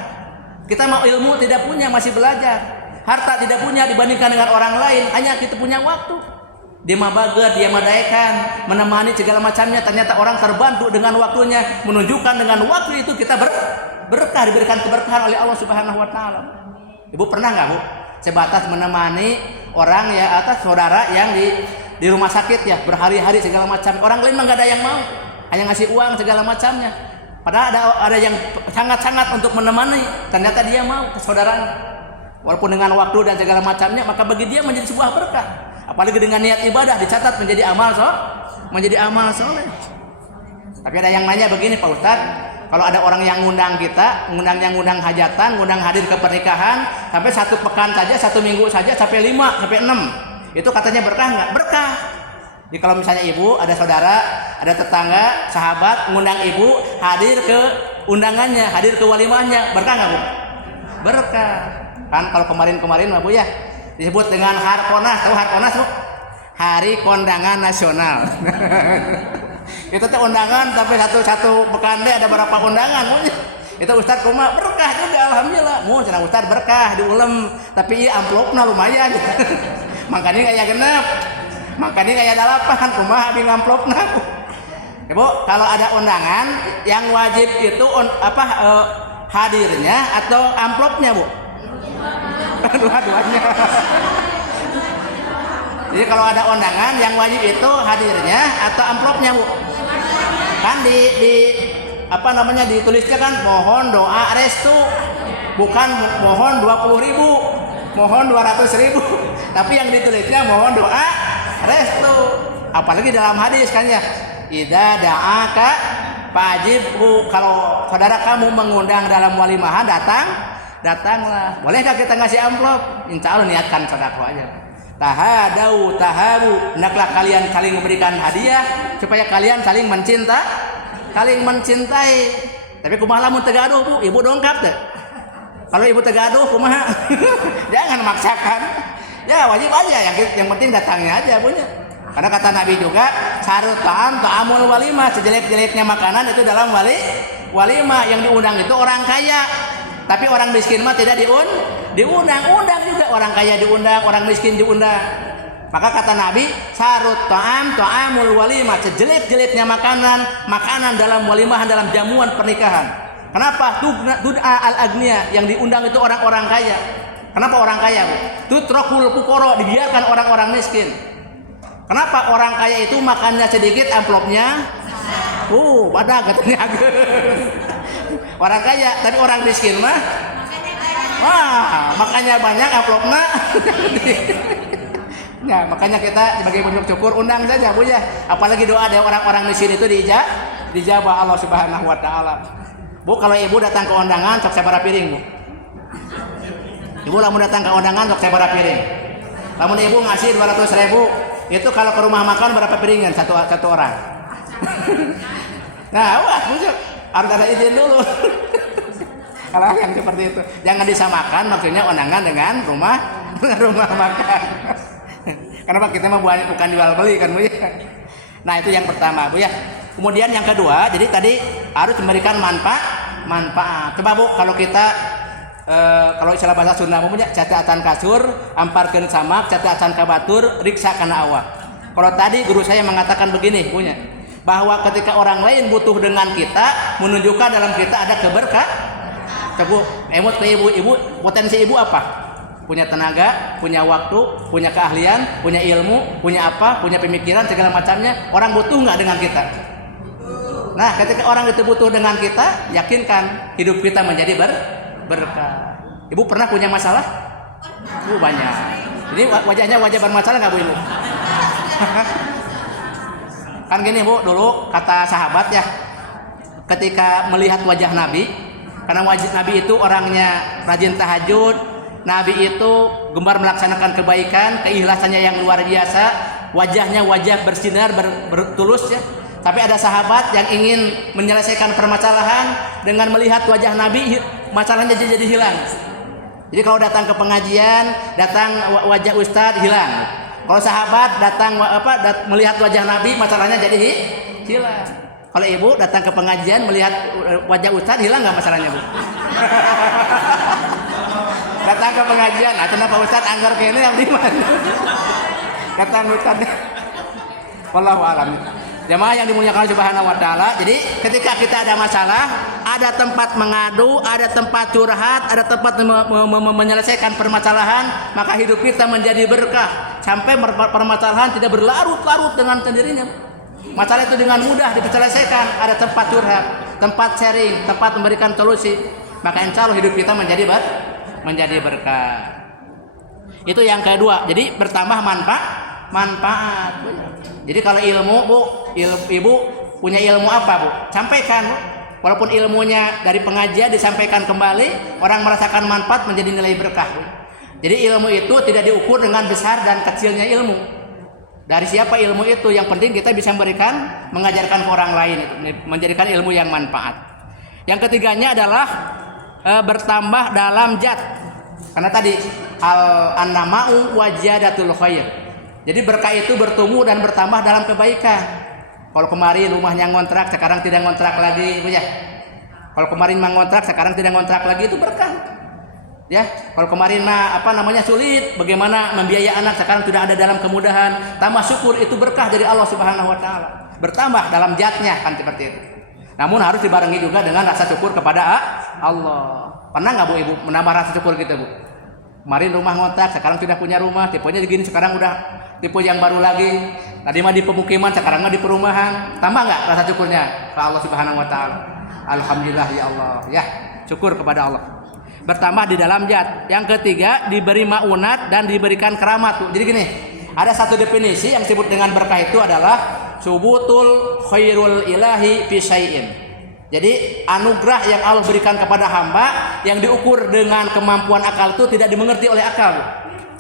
Kita mau ilmu tidak punya, masih belajar. Harta tidak punya dibandingkan dengan orang lain, hanya kita punya waktu. Dia mabagat, dia madaikan, menemani segala macamnya. Ternyata orang terbantu dengan waktunya, menunjukkan dengan waktu itu kita berkah, diberikan keberkahan oleh Allah Subhanahu Wa Taala. Ibu pernah nggak Bu sebatas menemani orang ya atas saudara yang di rumah sakit ya berhari-hari segala macam. Orang lain nggak ada yang mau, hanya ngasih uang segala macamnya. Padahal ada yang sangat-sangat untuk menemani. Ternyata dia mau ke saudaranya, walaupun dengan waktu dan segala macamnya, maka bagi dia menjadi sebuah berkah. Apalagi dengan niat ibadah dicatat menjadi amal soleh. Tapi ada yang nanya begini Pak Ustadz, kalau ada orang yang ngundang kita, ngundang hajatan, ngundang hadir ke pernikahan, sampai 1 pekan saja, 1 minggu saja, sampai 5, sampai 6, itu katanya berkah nggak? Berkah. Jadi kalau misalnya Ibu, ada saudara, ada tetangga, sahabat, ngundang Ibu hadir ke undangannya, hadir ke walimahnya, berkah nggak Bu? Berkah. Kan kalau kemarin Bu ya, disebut dengan Harkonas. Tahu Harkonas Bu? Hari Kondangan Nasional. Itu tuh undangan tapi satu pekan deh ada berapa undangan Bu? Itu Ustaz kumaha berkah juga alhamdulillah. Mu cenah Ustaz berkah diulem tapi ieu amplopna lumayan. Makanya kayak genep. Makanya kayak 8 kumaha abi amplopna. Ibu, kalau ada undangan yang wajib itu hadirnya atau amplopnya Bu? Dua-duanya. Jadi kalau ada undangan yang wajib itu hadirnya atau amplopnya Bu? Kan ditulisnya kan mohon doa restu, bukan mohon 20.000, mohon 200.000, tapi yang ditulisnya mohon doa restu. Apalagi dalam hadis kan ya, idza da'aka fajibhu, kalau saudara kamu mengundang dalam walimahan datanglah. Bolehkah kita ngasih amplop? Insya Allah niatkan sedekah aja. Tahabu, hendaklah kalian saling memberikan hadiah supaya kalian saling mencintai. Tapi kumaha lamun teu gaduh Bu, Ibu dongkap teh. Kalau Ibu teu gaduh kumaha? Jangan maksakan. Ya wajib aja, yang penting datangnya aja punya. Karena kata Nabi juga, sarut ta'amul walimah, sejelek-jeleknya makanan itu dalam walimah. Yang diundang itu orang kaya. Tapi orang miskin mah tidak diundang juga, orang kaya diundang, orang miskin diundang. Maka kata Nabi, sarut ta'amul walimah, sejelek-jeleknya makanan dalam walimahan, dalam jamuan pernikahan. Kenapa? Tud'a al-agniya, yang diundang itu orang-orang kaya. Kenapa orang kaya, Bu? Tutrakul fuqara, dibiarkan orang-orang miskin. Kenapa orang kaya itu makannya sedikit, amplopnya pada katanya. Orang kaya, tapi orang miskin mah makannya banyak, amplopnya. Nah, makanya kita sebagai bentuk syukur undang saja, Bu ya. Apalagi doa dari orang-orang miskin itu dijabah Allah Subhanahu wa taala. Bu, kalau ibu datang ke undangan sok sabaraha piring, Bu? Ibu lamun datang ke undangan sok sabaraha piring? Lamun ibu ngasih 200.000, itu kalau ke rumah makan berapa piringan satu orang? Nah, Bu, harus ada izin dulu. Kalau yang seperti itu, jangan disamakan maksudnya undangan dengan rumah makan. Kenapa kita mau bukan jual beli kan, Bu ya? Nah, itu yang pertama, Bu ya. Kemudian yang kedua, jadi tadi harus memberikan manfaat. Coba, Bu, kalau kita kalau istilah bahasa Sunda punya catatan kasur, amparkeun samak, catatan kabatur, riksa kana awak. Kalau tadi guru saya mengatakan begini, punya bahwa ketika orang lain butuh dengan kita, menunjukkan dalam kita ada keberkah. Coba emot ke ibu, potensi ibu apa? Punya tenaga, punya waktu, punya keahlian, punya ilmu, punya apa, punya pemikiran segala macamnya. Orang butuh nggak dengan kita? Nah, ketika orang itu butuh dengan kita, yakinkan hidup kita menjadi berkah. Ibu pernah punya masalah? Banyak. Ini wajahnya wajah bermasalah nggak, Bu, ibu? Kan gini, Bu, dulu kata sahabat ya, ketika melihat wajah Nabi, karena wajah Nabi itu orangnya rajin tahajud, Nabi itu gemar melaksanakan kebaikan, keikhlasannya yang luar biasa, wajahnya wajah bersinar, bertulus ya. Tapi ada sahabat yang ingin menyelesaikan permasalahan dengan melihat wajah Nabi, masalahnya jadi hilang. Jadi kalau datang ke pengajian, datang wajah ustadz hilang. Kalau sahabat datang melihat wajah Nabi, masalahnya jadi hilang. Kalau ibu datang ke pengajian melihat wajah ustadz, hilang nggak masalahnya, Bu? Datang ke pengajian, kenapa ustadz anggar kene yang di mana? Datang ustadz. Wallahu a'lam. Jemaah yang dimuliakan Subhanahu wa taala. Jadi ketika kita ada masalah, ada tempat mengadu, ada tempat curhat, ada tempat menyelesaikan permasalahan, maka hidup kita menjadi berkah sampai permasalahan tidak berlarut-larut dengan sendirinya. Masalah itu dengan mudah diselesaikan, ada tempat curhat, tempat sharing, tempat memberikan solusi, maka insya Allah hidup kita menjadi berkah. Itu yang kedua. Jadi bertambah manfaat. Jadi kalau ilmu, Bu, ibu punya ilmu apa, Bu? Sampaikan, Bu. Walaupun ilmunya dari pengajian disampaikan kembali, orang merasakan manfaat menjadi nilai berkah, Bu. Jadi ilmu itu tidak diukur dengan besar dan kecilnya ilmu. Dari siapa ilmu itu, yang penting kita bisa mengajarkan ke orang lain itu, menjadikan ilmu yang manfaat. Yang ketiganya adalah bertambah dalam zat. Karena tadi al-annama'u wajadatul khair. Jadi berkah itu bertumbuh dan bertambah dalam kebaikan. Kalau kemarin rumahnya ngontrak, sekarang tidak ngontrak lagi, Bu ya. Kalau kemarin mengontrak, sekarang tidak ngontrak lagi, itu berkah. Ya, kalau kemarin sulit, bagaimana membiayai anak, sekarang sudah ada dalam kemudahan. Tambah syukur, itu berkah dari Allah Subhanahu wa taala. Bertambah dalam zatnya kan seperti itu. Namun harus dibarengi juga dengan rasa syukur kepada Allah. Pernah nggak, Bu, ibu menambah rasa syukur kita, Bu? Kemarin rumah ngontrak, sekarang sudah punya rumah, tipenya begini, sekarang udah tipe yang baru lagi. Tadi mah di pemukiman, sekarang mah di perumahan. Tambah nggak rasa syukurnya ke Allah Subhanahu wa taala? Alhamdulillah ya Allah. Ya, syukur kepada Allah. Bertambah di dalam zat. Yang ketiga, diberi maunat dan diberikan keramat. Jadi gini, ada satu definisi yang disebut dengan berkah itu adalah subutul khairul ilahi fi syai'in. Jadi anugerah yang Allah berikan kepada hamba yang diukur dengan kemampuan akal itu tidak dimengerti oleh akal.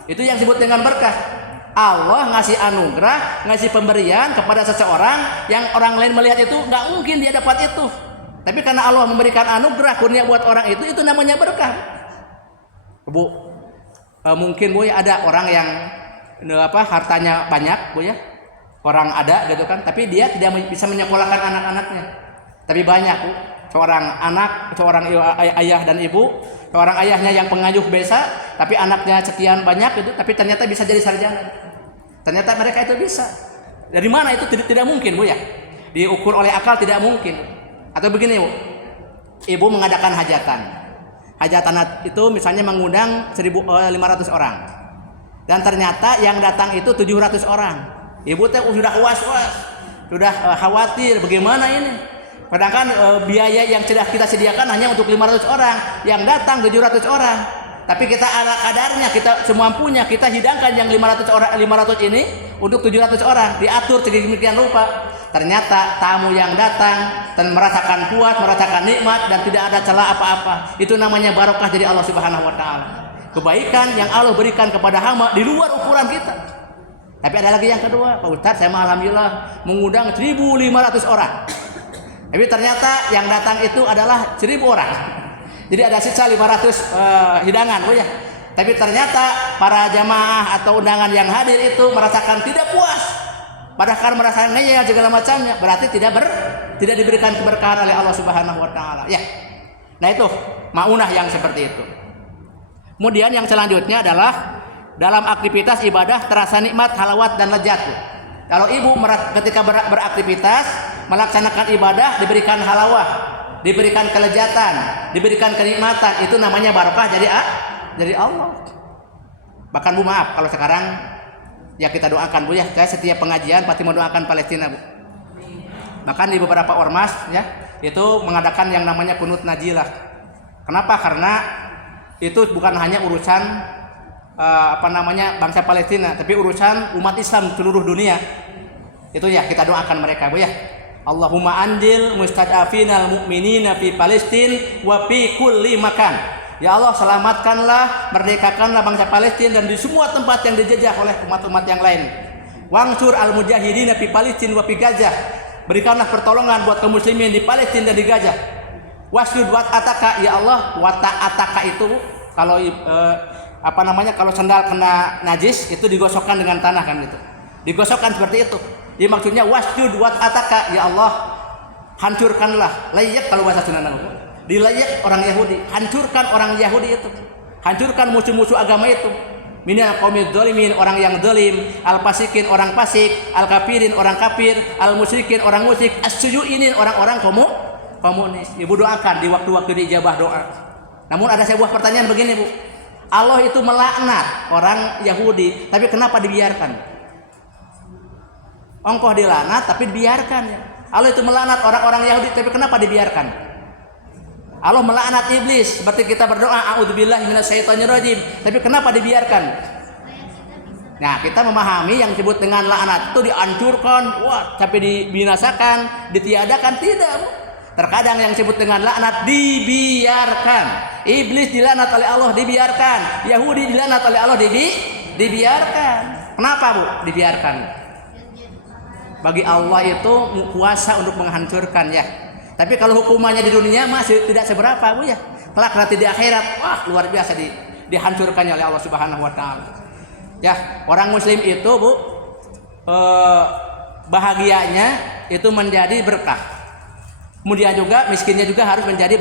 Itu yang disebut dengan berkah. Allah ngasih anugerah, ngasih pemberian kepada seseorang yang orang lain melihat itu nggak mungkin dia dapat itu. Tapi karena Allah memberikan anugerah kurnia buat orang itu namanya berkah. Bu, mungkin, Bu, ya, ada orang yang hartanya banyak, Bu ya. Orang ada gitu kan, tapi dia tidak bisa menyekolahkan anak-anaknya. Tapi banyak, Bu, seorang ayah dan ibu, seorang ayahnya yang pengayuh besa, tapi anaknya sekian banyak gitu, tapi ternyata bisa jadi sarjana. Ternyata mereka itu bisa. Dari mana itu tidak mungkin, Bu ya? Diukur oleh akal tidak mungkin. Atau begini, Bu. ibu mengadakan hajatan. Hajatan itu misalnya mengundang 1.500 orang. Dan ternyata yang datang itu 700 orang. Ibu teh sudah was-was, sudah khawatir bagaimana ini. Padahal biaya yang sudah kita sediakan hanya untuk 500 orang, yang datang 700 orang. Tapi kita ala kadarnya, kita semampunya kita hidangkan yang 500 ini untuk 700 orang, diatur sedemikian rupa. Ternyata tamu yang datang dan merasakan puas, merasakan nikmat dan tidak ada celah apa-apa. Itu namanya barokah dari Allah Subhanahu wa taala. Kebaikan yang Allah berikan kepada hamba di luar ukuran kita. Tapi ada lagi yang kedua, Pak Ustaz, saya alhamdulillah mengundang 1.500 orang. Tapi ternyata yang datang itu adalah 1.000 orang. Jadi ada sisa 500 hidangan, Bu ya. Tapi ternyata para jamaah atau undangan yang hadir itu merasakan tidak puas. Padahal merasakan ngeyel segala macamnya, berarti tidak diberikan keberkahan oleh Allah Subhanahu wa taala. Ya. Nah itu maunah yang seperti itu. Kemudian yang selanjutnya adalah dalam aktivitas ibadah terasa nikmat, halawat dan lezat. Kalau ibu ketika beraktivitas melaksanakan ibadah diberikan halawah, diberikan kelezatan, diberikan kenikmatan, itu namanya barokah dari Allah. Bahkan Bu maaf kalau sekarang ya kita doakan Bu ya, saya setiap pengajian pasti mendoakan Palestina Bu. Bahkan di beberapa ormas ya itu mengadakan yang namanya kunut najilah. Kenapa? Karena itu bukan hanya urusan bangsa Palestina, tapi urusan umat Islam seluruh dunia. Itu ya kita doakan mereka Bu ya. Allahumma andil mustad'afinal mu'minina fi Palestin wa fi kulli makan. Ya Allah, selamatkanlah, merdekakanlah bangsa Palestina dan di semua tempat yang dijajah oleh umat-umat yang lain. Wangsur al-mujahidina fi Palestin wa fi Gaza. Berikanlah pertolongan buat kaum muslimin di Palestina dan di Gaza. Wasjud wat ataka, ya Allah, wata ataka itu kalau kalau sandal kena najis itu digosokkan dengan tanah kan gitu. Digosokkan seperti itu. Jadi maksudnya wasjud wat ataka, ya Allah, hancurkanlah, layak kalau bahasa Sunda dilayak orang Yahudi, hancurkan orang Yahudi itu, hancurkan musuh-musuh agama itu. Minal qaumidz dzalimin, orang yang zalim, al-fasikin orang fasik, al-kafirin orang kafir, al-musyrikin orang musyrik, as-suyuinin orang-orang komunis. Ibu doakan di waktu-waktu diijabah doa. Namun ada sebuah pertanyaan begini Bu, Allah itu melaknat orang Yahudi, tapi kenapa dibiarkan? Ongkoh dilaknat tapi dibiarkan ya. Allah itu melaknat orang-orang Yahudi, tapi kenapa dibiarkan? Allah melaknat iblis, seperti kita berdoa a'udzubillahi minasyaitonirrajim, tapi kenapa dibiarkan? Nah, kita memahami yang disebut dengan laknat itu dihancurkan, sampai dibinasakan, ditiadakan, tidak Bu. Terkadang yang disebut dengan laknat dibiarkan. Iblis dilaknat oleh Allah, dibiarkan. Yahudi dilaknat oleh Allah, dibiarkan. Kenapa Bu? Dibiarkan. Bagi Allah itu kuasa untuk menghancurkan ya. Tapi kalau hukumannya di dunia masih tidak seberapa Bu ya. Kelak nanti di akhirat, luar biasa dihancurkannya oleh Allah Subhanahu wa taala. Ya, orang muslim itu Bu bahagianya itu menjadi berkah. Kemudian juga miskinnya juga harus menjadi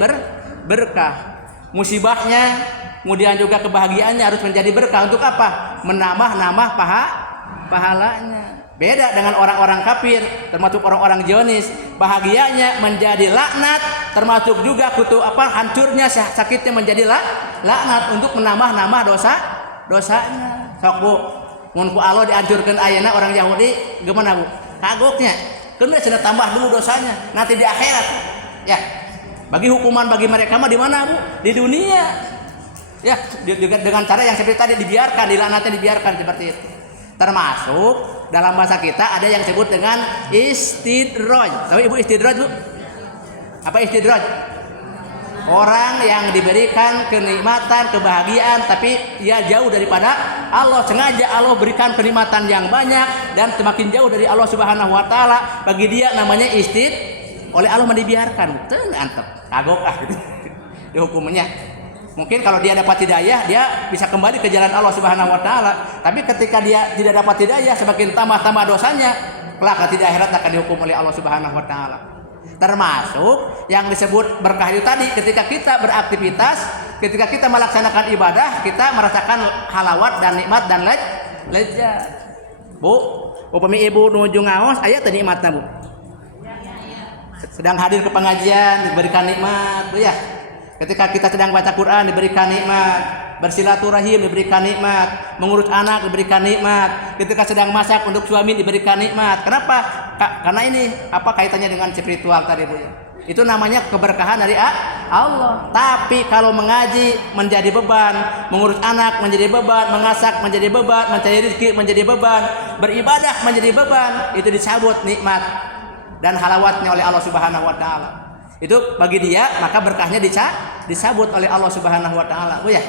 berkah. Musibahnya, kemudian juga kebahagiaannya harus menjadi berkah. Untuk apa? Menambah pahalanya. Beda dengan orang-orang kafir, termasuk orang-orang Zionis, bahagianya menjadi laknat, termasuk juga hancurnya sakitnya menjadi laknat untuk menambah dosanya. Sok Bu, mun ku Allah dihancurkan ayeuna orang Yahudi gimana Bu? Kagoknya. Kemudian sudah tambah dulu dosanya, nanti di akhirat. Ya. Bagi hukuman bagi mereka mah di mana Bu? Di dunia. Ya, dengan cara yang seperti tadi dibiarkan, dilaknatnya dibiarkan seperti itu. Termasuk dalam bahasa kita ada yang disebut dengan istidraj. Tahu Ibu istidraj Bu? Apa istidraj? Orang yang diberikan kenikmatan, kebahagiaan tapi ia jauh daripada Allah. Sengaja Allah berikan kenikmatan yang banyak dan semakin jauh dari Allah Subhanahu wa taala. Bagi dia namanya oleh Allah dibiarkan. Antep. Kagok gitu. Dihukumnya. Mungkin kalau dia dapat hidayah, dia bisa kembali ke jalan Allah Subhanahu wa taala. Tapi ketika dia tidak dapat hidayah, semakin tambah dosanya, kelak di akhirat akan dihukum oleh Allah Subhanahu wa taala. Termasuk yang disebut berkah itu tadi, ketika kita beraktivitas, ketika kita melaksanakan ibadah, kita merasakan halawat dan nikmat dan lezat. Bu, upami ibu nuju ngaos aya teh nikmatna Bu. sedang hadir ke pengajian diberikan nikmat, Bu ya. Ketika kita sedang baca Quran diberikan nikmat, bersilaturahim diberikan nikmat, mengurus anak diberikan nikmat, ketika sedang masak untuk suami diberikan nikmat. Kenapa? Karena ini apa kaitannya dengan spiritual tadi, Bu ya. Itu namanya keberkahan dari Allah. Tapi kalau mengaji menjadi beban, mengurus anak menjadi beban, mengasak menjadi beban, mencari rezeki menjadi beban, beribadah menjadi beban, itu dicabut nikmat dan halawatnya oleh Allah Subhanahu wa taala. Itu bagi dia maka berkahnya dicabut oleh Allah Subhanahu wa taala, Bu ya.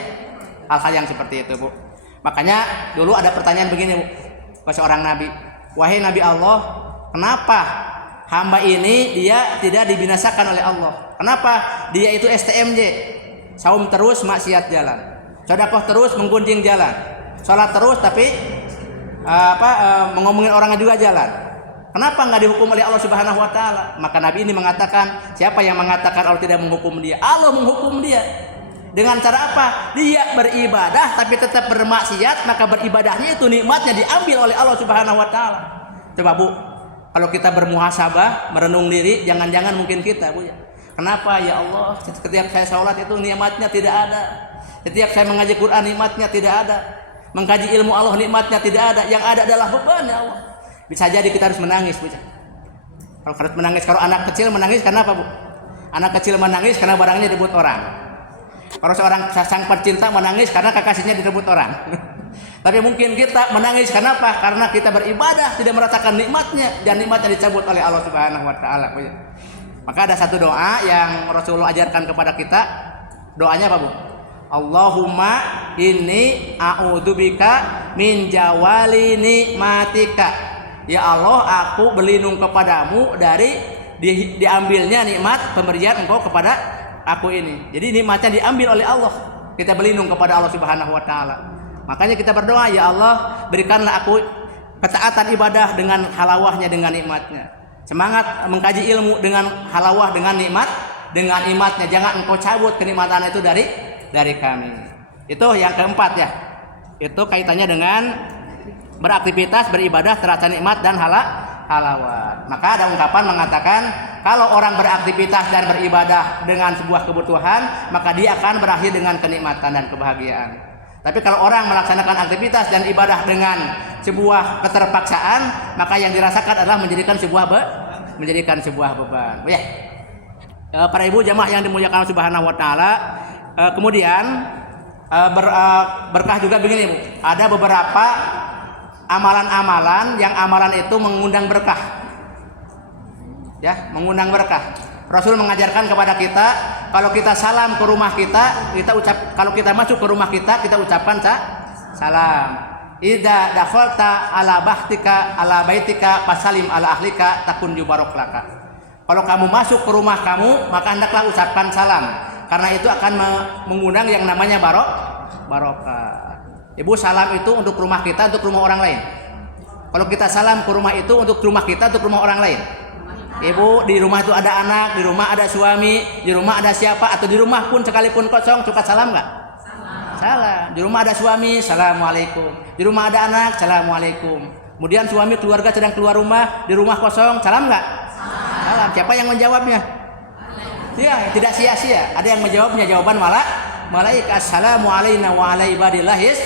Hal-hal yang seperti itu, Bu. Makanya dulu ada pertanyaan begini, Bu, ke seorang nabi. Wahai Nabi Allah, kenapa hamba ini dia tidak dibinasakan oleh Allah? Kenapa? Dia itu STMJ. Saum terus maksiat jalan. Sedekah terus menggunjing jalan. Salat terus tapi mengomongin orang juga jalan. Kenapa nggak dihukum oleh Allah Subhanahu wa taala? Maka Nabi ini mengatakan, siapa yang mengatakan Allah tidak menghukum dia? Allah menghukum dia. Dengan cara apa? Dia beribadah tapi tetap bermaksiat, maka beribadahnya itu nikmatnya diambil oleh Allah Subhanahu wa taala. Coba, Bu, kalau kita bermuhasabah, merenung diri, jangan-jangan mungkin kita, Bu ya. Kenapa ya Allah? Setiap saya sholat itu nikmatnya tidak ada. Setiap saya mengaji Quran nikmatnya tidak ada. Mengkaji ilmu Allah nikmatnya tidak ada. Yang ada adalah beban ya Allah. Bisa jadi kita harus menangis, Bu. Kalau harus menangis, kalau anak kecil menangis karena apa, Bu? Anak kecil menangis karena barangnya direbut orang. Kalau seorang sang pecinta menangis karena kekasihnya direbut orang. Tapi mungkin kita menangis karena apa? Karena kita beribadah tidak merasakan nikmatnya dan nikmatnya dicabut oleh Allah Subhanahu wa taala. Maka ada satu doa yang Rasulullah ajarkan kepada kita. Doanya apa, Bu? Allahumma inni a'udzubika min jawali nikmatika. Ya Allah, aku berlindung kepadamu dari diambilnya nikmat pemberian Engkau kepada aku ini. Jadi nikmatnya diambil oleh Allah. Kita berlindung kepada Allah Subhanahu wa taala. Makanya kita berdoa, ya Allah, berikanlah aku ketaatan ibadah dengan halawahnya, dengan nikmatnya. Semangat mengkaji ilmu dengan halawah, dengan nikmat, dengan nikmatnya. Jangan Engkau cabut kenikmatan itu dari kami. Itu yang keempat ya. Itu kaitannya dengan beraktivitas, beribadah, terasa nikmat dan halawat. Maka ada ungkapan mengatakan kalau orang beraktivitas dan beribadah dengan sebuah kebutuhan, maka dia akan berakhir dengan kenikmatan dan kebahagiaan. Tapi kalau orang melaksanakan aktivitas dan ibadah dengan sebuah keterpaksaan, maka yang dirasakan adalah menjadikan sebuah beban. Ya. Para ibu jamaah yang dimuliakan Allah Subhanahu wa taala, kemudian berkah juga begini, Bu. Ada beberapa amalan-amalan yang amalan itu mengundang berkah. Ya, mengundang berkah. Rasul mengajarkan kepada kita, kalau kita salam ke rumah kita kalau kita masuk ke rumah kita ucapkan salam. Idza dakhalta ala baitika fasalim ala ahlika takun yubarak laka. Kalau kamu masuk ke rumah kamu, maka hendaklah ucapkan salam, karena itu akan mengundang yang namanya barokah. Ibu, salam itu untuk rumah kita, untuk rumah orang lain. Kalau kita salam ke rumah itu untuk rumah kita, untuk rumah orang lain. Ibu, di rumah itu ada anak, di rumah ada suami, di rumah ada siapa, atau di rumah pun sekalipun kosong, suka salam nggak? Salam. Di rumah ada suami, assalamualaikum. Di rumah ada anak, assalamualaikum. Kemudian suami keluarga sedang keluar rumah, di rumah kosong, salam nggak? Salam. Siapa yang menjawabnya? Ya, tidak sia-sia. Ada yang menjawabnya, jawaban malaikat. Assalamualaikum wa ala ibadillahis.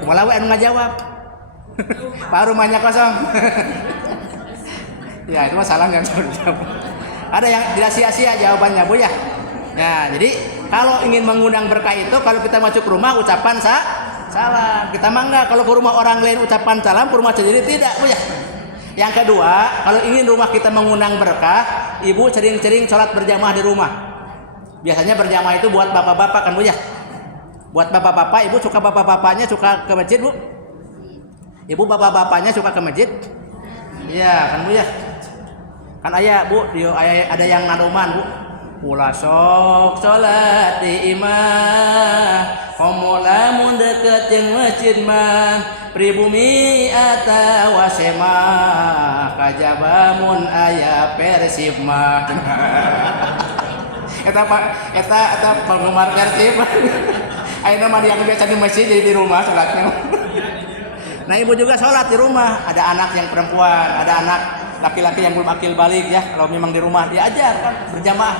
Walau yang ngajawab. Pak rumahnya kosong. Ya, itu salam yang jawab. Ada yang tidak sia-sia jawabannya, Bu ya. Ya, jadi kalau ingin mengundang berkah itu, kalau kita masuk ke rumah ucapan salam. Kita mangga kalau ke rumah orang lain ucapan salam, ke rumah sendiri tidak, Bu ya. Yang kedua, kalau ingin rumah kita mengundang berkah, ibu sering-sering sholat berjamaah di rumah. Biasanya berjamaah itu buat bapak-bapak kan, Bu ya. Buat bapak-bapak, ibu suka bapak-bapaknya suka ke masjid, Bu? Ibu bapak-bapaknya suka ke masjid? Iya kan, Bu ya. Kan ayah, Bu, ada yang nadoman, Bu. Pula sok sholat di imah, komo lamun deket yang masjid mah, pribumi atawa semah, kajabamun ayah persib mah. Eta penggemar persib. Ayo nama yang biasa di masjid jadi di rumah sholatnya. Nah, ibu juga sholat di rumah. Ada anak yang perempuan, ada anak laki-laki yang belum akil balik ya, kalau memang di rumah diajarkan berjamaah.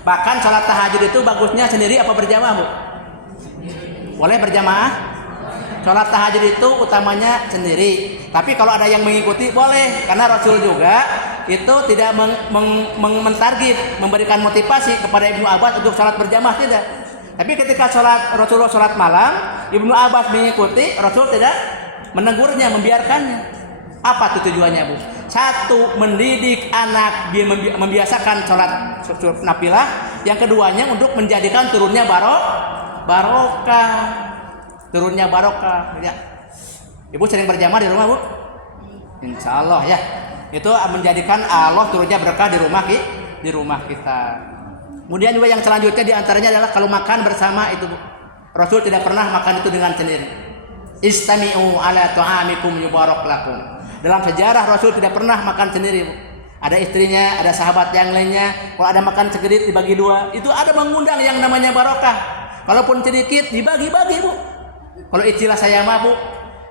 Bahkan sholat tahajud itu bagusnya sendiri apa berjamaah, Bu? Boleh berjamaah. Sholat tahajud itu utamanya sendiri. Tapi kalau ada yang mengikuti boleh, karena Rasul juga itu tidak mentarget, memberikan motivasi kepada Ibnu Abbas untuk sholat berjamaah, tidak. Tapi ketika Rasulullah sholat malam, Ibnu Abbas mengikuti, Rasul tidak menegurnya, membiarkannya. Apa tujuannya, Bu? Satu, mendidik anak, membiasakan sholat nafilah. Yang keduanya untuk menjadikan turunnya barokah. Turunnya barokah. Ya. Ibu sering berjamaah di rumah, Bu? Insya Allah ya. Itu menjadikan Allah turunnya berkah di rumah kita. Kemudian juga yang selanjutnya diantaranya adalah kalau makan bersama itu, Bu. Rasul tidak pernah makan itu dengan sendiri. Istami'u ala ta'amikum yubarak lakum. Dalam sejarah Rasul tidak pernah makan sendiri, Bu. Ada istrinya, ada sahabat yang lainnya. Kalau ada makan sedikit dibagi dua, itu ada mengundang yang namanya barokah. Kalaupun sedikit dibagi-bagi, Bu. Kalau istilah saya mah, Bu,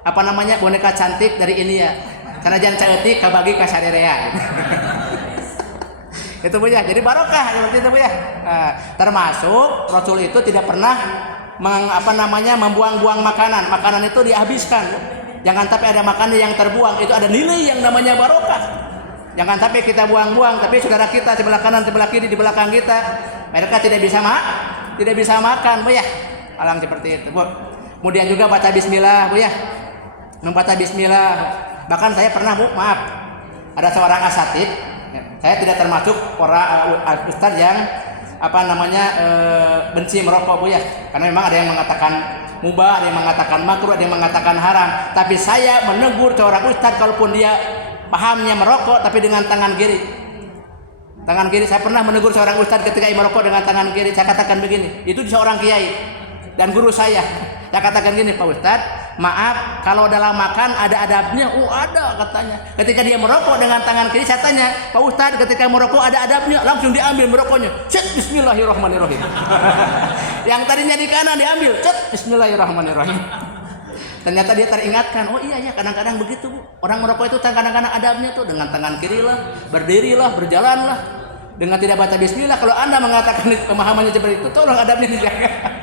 apa namanya, boneka cantik dari ini ya. Karena jangan cantik kabagi ka sarerea. Itu, Bu ya. Jadi barokah seperti itu, Bu ya. Termasuk Rasul itu tidak pernah membuang-buang makanan. Makanan itu dihabiskan, Bu. Jangan sampai ada makanan yang terbuang. Itu ada nilai yang namanya barokah. Jangan sampai kita buang-buang, tapi saudara kita sebelah kanan, sebelah kiri, di belakang kita, mereka tidak bisa makan, Bu ya. Alang seperti itu, Bu. Kemudian juga baca bismillah, Bu ya. Membaca bismillah. Bahkan saya pernah, Bu, maaf, ada seorang asatid, saya tidak termasuk orang ustaz yang benci merokok, Bu ya. Karena memang ada yang mengatakan mubah, ada yang mengatakan makruh, ada yang mengatakan haram. Tapi saya menegur seorang ustaz kalaupun dia pahamnya merokok tapi dengan tangan kiri. Tangan kiri, saya pernah menegur seorang ustaz ketika ia merokok dengan tangan kiri. Saya katakan begini, itu seorang kiai dan guru saya. Saya katakan gini, Pak Ustaz, maaf kalau dalam makan ada adabnya. Ada katanya. Ketika dia merokok dengan tangan kiri, saya tanya, Pak Ustaz, ketika merokok ada adabnya? Langsung diambil merokoknya. Cet, bismillahirrahmanirrahim. Yang tadinya di kanan diambil. Cet, bismillahirrahmanirrahim. Ternyata dia teringatkan, oh iya, kadang-kadang begitu, Bu. Orang merokok itu kadang-kadang adabnya tuh dengan tangan kiri lah, berdiri lah, berjalan lah, dengan tidak baca bismillah. Kalau Anda mengatakan pemahamannya seperti itu, tolong adabnya dijaga.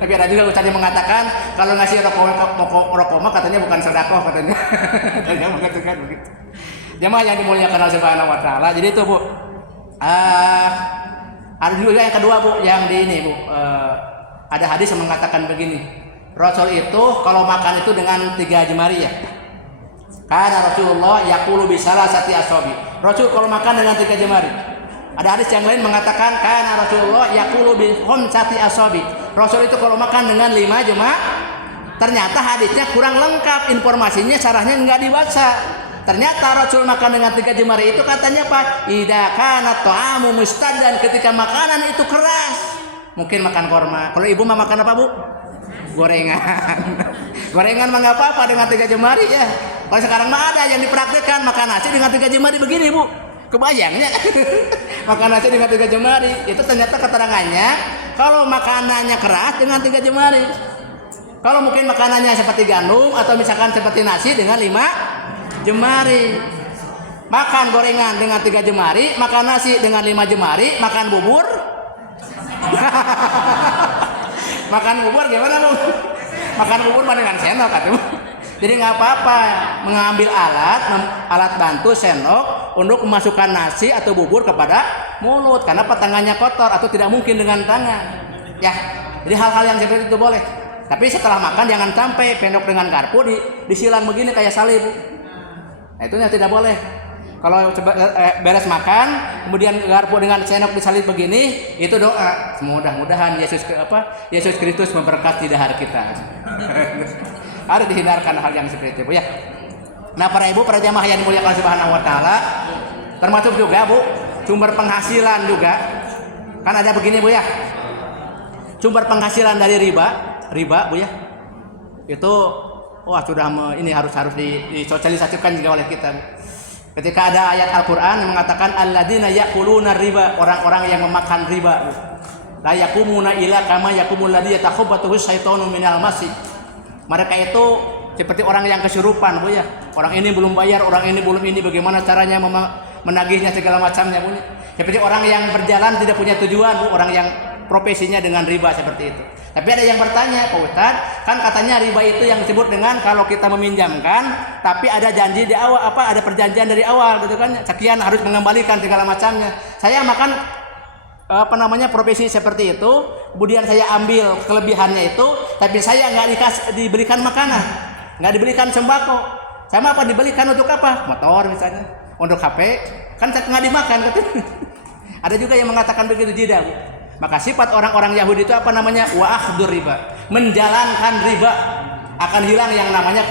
Tapi ada juga ustaz yang mengatakan kalau ngasih rokok mah katanya bukan sedekah katanya. Katanya mengatakan begitu. Jemaah yang dimuliakan Allah Subhanahu wa taala. Jadi itu, Bu. Ada juga yang kedua, Bu, yang di ini, Bu. Ada hadis yang mengatakan begini. Rasul itu kalau makan itu dengan 3 jemari ya. Karena Rasulullah yaqulu bi salasati asabi. Rasul kalau makan dengan 3 jemari. Ada hadis yang lain mengatakan karena Rasulullah yaqulu bi khamsati asabi. Rasul itu kalau makan dengan 5 jemaah. Ternyata hadisnya kurang lengkap, informasinya syarahnya enggak dibaca. Ternyata Rasul makan dengan 3 jemari itu katanya Pak, idza kana ta'amu mustaddan, ketika makanan itu keras. Mungkin makan korma. Kalau ibu mah makan apa, Bu? Gorengan. Gorengan mah enggak apa-apa dengan 3 jemari ya. Kalau sekarang mah ada yang dipraktikkan makan nasi dengan 3 jemari begini, Bu. Kebayangnya makan nasi dengan 3 jemari. Itu ternyata keterangannya kalau makanannya keras dengan 3 jemari. Kalau mungkin makanannya seperti gandum atau misalkan seperti nasi dengan 5 jemari. Makan gorengan dengan 3 jemari, makan nasi dengan 5 jemari, makan bubur. Makan bubur gimana, Bu? Makan bubur dengan sendok kan, Bu? Jadi nggak apa-apa mengambil alat bantu sendok untuk memasukkan nasi atau bubur kepada mulut karena tangannya kotor atau tidak mungkin dengan tangan. Ya, jadi hal-hal yang seperti itu boleh. Tapi setelah makan jangan sampai pendok dengan garpu disilang begini kayak sali, Bu. Nah, itu tidak boleh. Kalau beres makan, kemudian garpu dengan sendok disalib begini, itu doa. Mudah-mudahan Yesus Kristus memberkati dahar kita. Harus dihindarkan hal yang seperti itu, Bu ya. Nah, para ibu, para jamaah yang dimuliakan Subhanahu wa taala, termasuk juga, Bu, sumber penghasilan juga. Kan ada begini, Bu ya. Sumber penghasilan dari riba, Bu ya. Itu ini harus disosialisasikan juga oleh kita, Bu. Ketika ada ayat Al-Qur'an yang mengatakan alladzina ya'kuluna riba, orang-orang yang memakan riba, Bu. La yaqumuna illa kama yaqumul ladzi yatakhabbathu syaitanu minal masih. Mereka itu Seperti orang yang kesurupan, Bu ya. Orang ini belum bayar, orang ini belum ini, bagaimana caranya menagihnya segala macamnya, Bu. Seperti orang yang berjalan tidak punya tujuan, Bu, orang yang profesinya dengan riba seperti itu. Tapi ada yang bertanya, Pak Ustadz, kan katanya riba itu yang disebut dengan kalau kita meminjamkan, tapi ada janji di awal, ada perjanjian dari awal, gitu kan? Sekian harus mengembalikan segala macamnya. Saya makan profesi seperti itu, kemudian saya ambil kelebihannya itu, tapi saya nggak diberikan makanan, nggak diberikan sembako. Sama apa diberikan untuk apa? Motor misalnya, untuk HP, kan nggak dimakan, katanya. Ada juga yang mengatakan begitu jeda, Bu. Maka sifat orang-orang Yahudi itu apa namanya? Wa akhdur riba, menjalankan riba, akan hilang yang namanya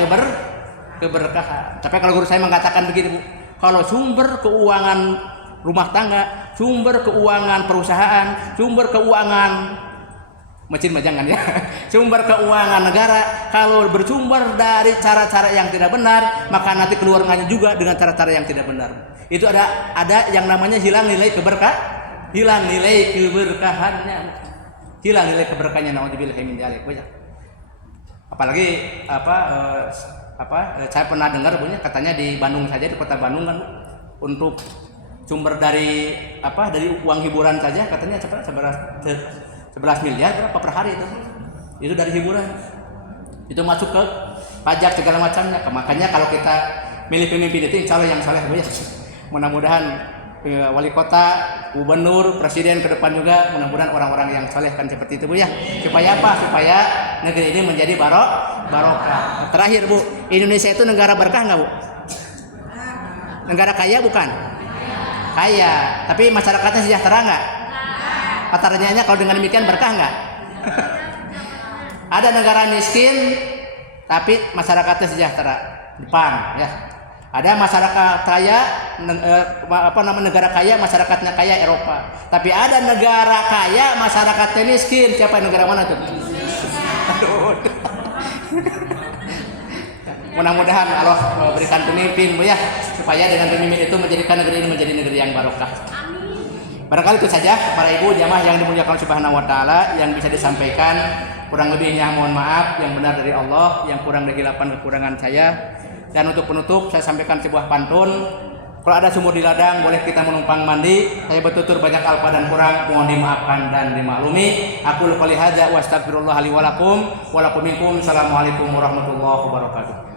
keberkahan. Tapi kalau guru saya mengatakan begini, Bu, kalau sumber keuangan rumah tangga, sumber keuangan perusahaan, sumber keuangan mesin jangan ya, sumber keuangan negara, kalau bersumber dari cara-cara yang tidak benar, maka nanti keluarganya juga dengan cara-cara yang tidak benar. Itu ada yang namanya hilang nilai keberkahannya, hilang nilai keberkahannya. Nauzubillahi min dzalik. Apalagi saya pernah dengar, punya katanya di Bandung saja, di kota Bandung kan, untuk sumber dari uang hiburan saja katanya 11 miliar berapa per hari itu dari hiburan, itu masuk ke pajak segala macamnya. Makanya kalau kita milih pemimpin itu insya Allah yang saleh, ya. Mudah-mudahan wali kota, gubernur, presiden ke depan juga mudah-mudahan orang-orang yang saleh kan seperti itu, Bu ya. Supaya apa? Supaya negeri ini menjadi barokah. Terakhir, Bu, Indonesia itu negara berkah nggak, Bu? Negara kaya bukan? Kaya, tapi masyarakatnya sejahtera nggak? Pertanyaannya kalau dengan demikian berkah nggak? Ada negara miskin tapi masyarakatnya sejahtera, Jepang ya. Ada masyarakat kaya, negara kaya masyarakatnya kaya, Eropa. Tapi ada negara kaya masyarakatnya miskin. Siapa negara mana tuh? Mudah-mudahan Allah berikan pemimpin, Bu ya, supaya dengan pemimpin itu menjadikan negeri ini menjadi negeri yang barokah. Barangkali itu saja para ibu jamaah yang dimuliakan Subhanahu wa taala yang bisa disampaikan. Kurang lebihnya mohon maaf, yang benar dari Allah, yang kurang dari kekurangan saya. Dan untuk penutup saya sampaikan sebuah pantun. Kalau ada sumur di ladang boleh kita menumpang mandi. Saya bertutur banyak alfa dan kurang, mohon dimaafkan dan dimaklumi. Aku qouli hadza wa astaghfirullah li wa lakum wa lakum minkum. Assalamualaikum warahmatullahi wabarakatuh.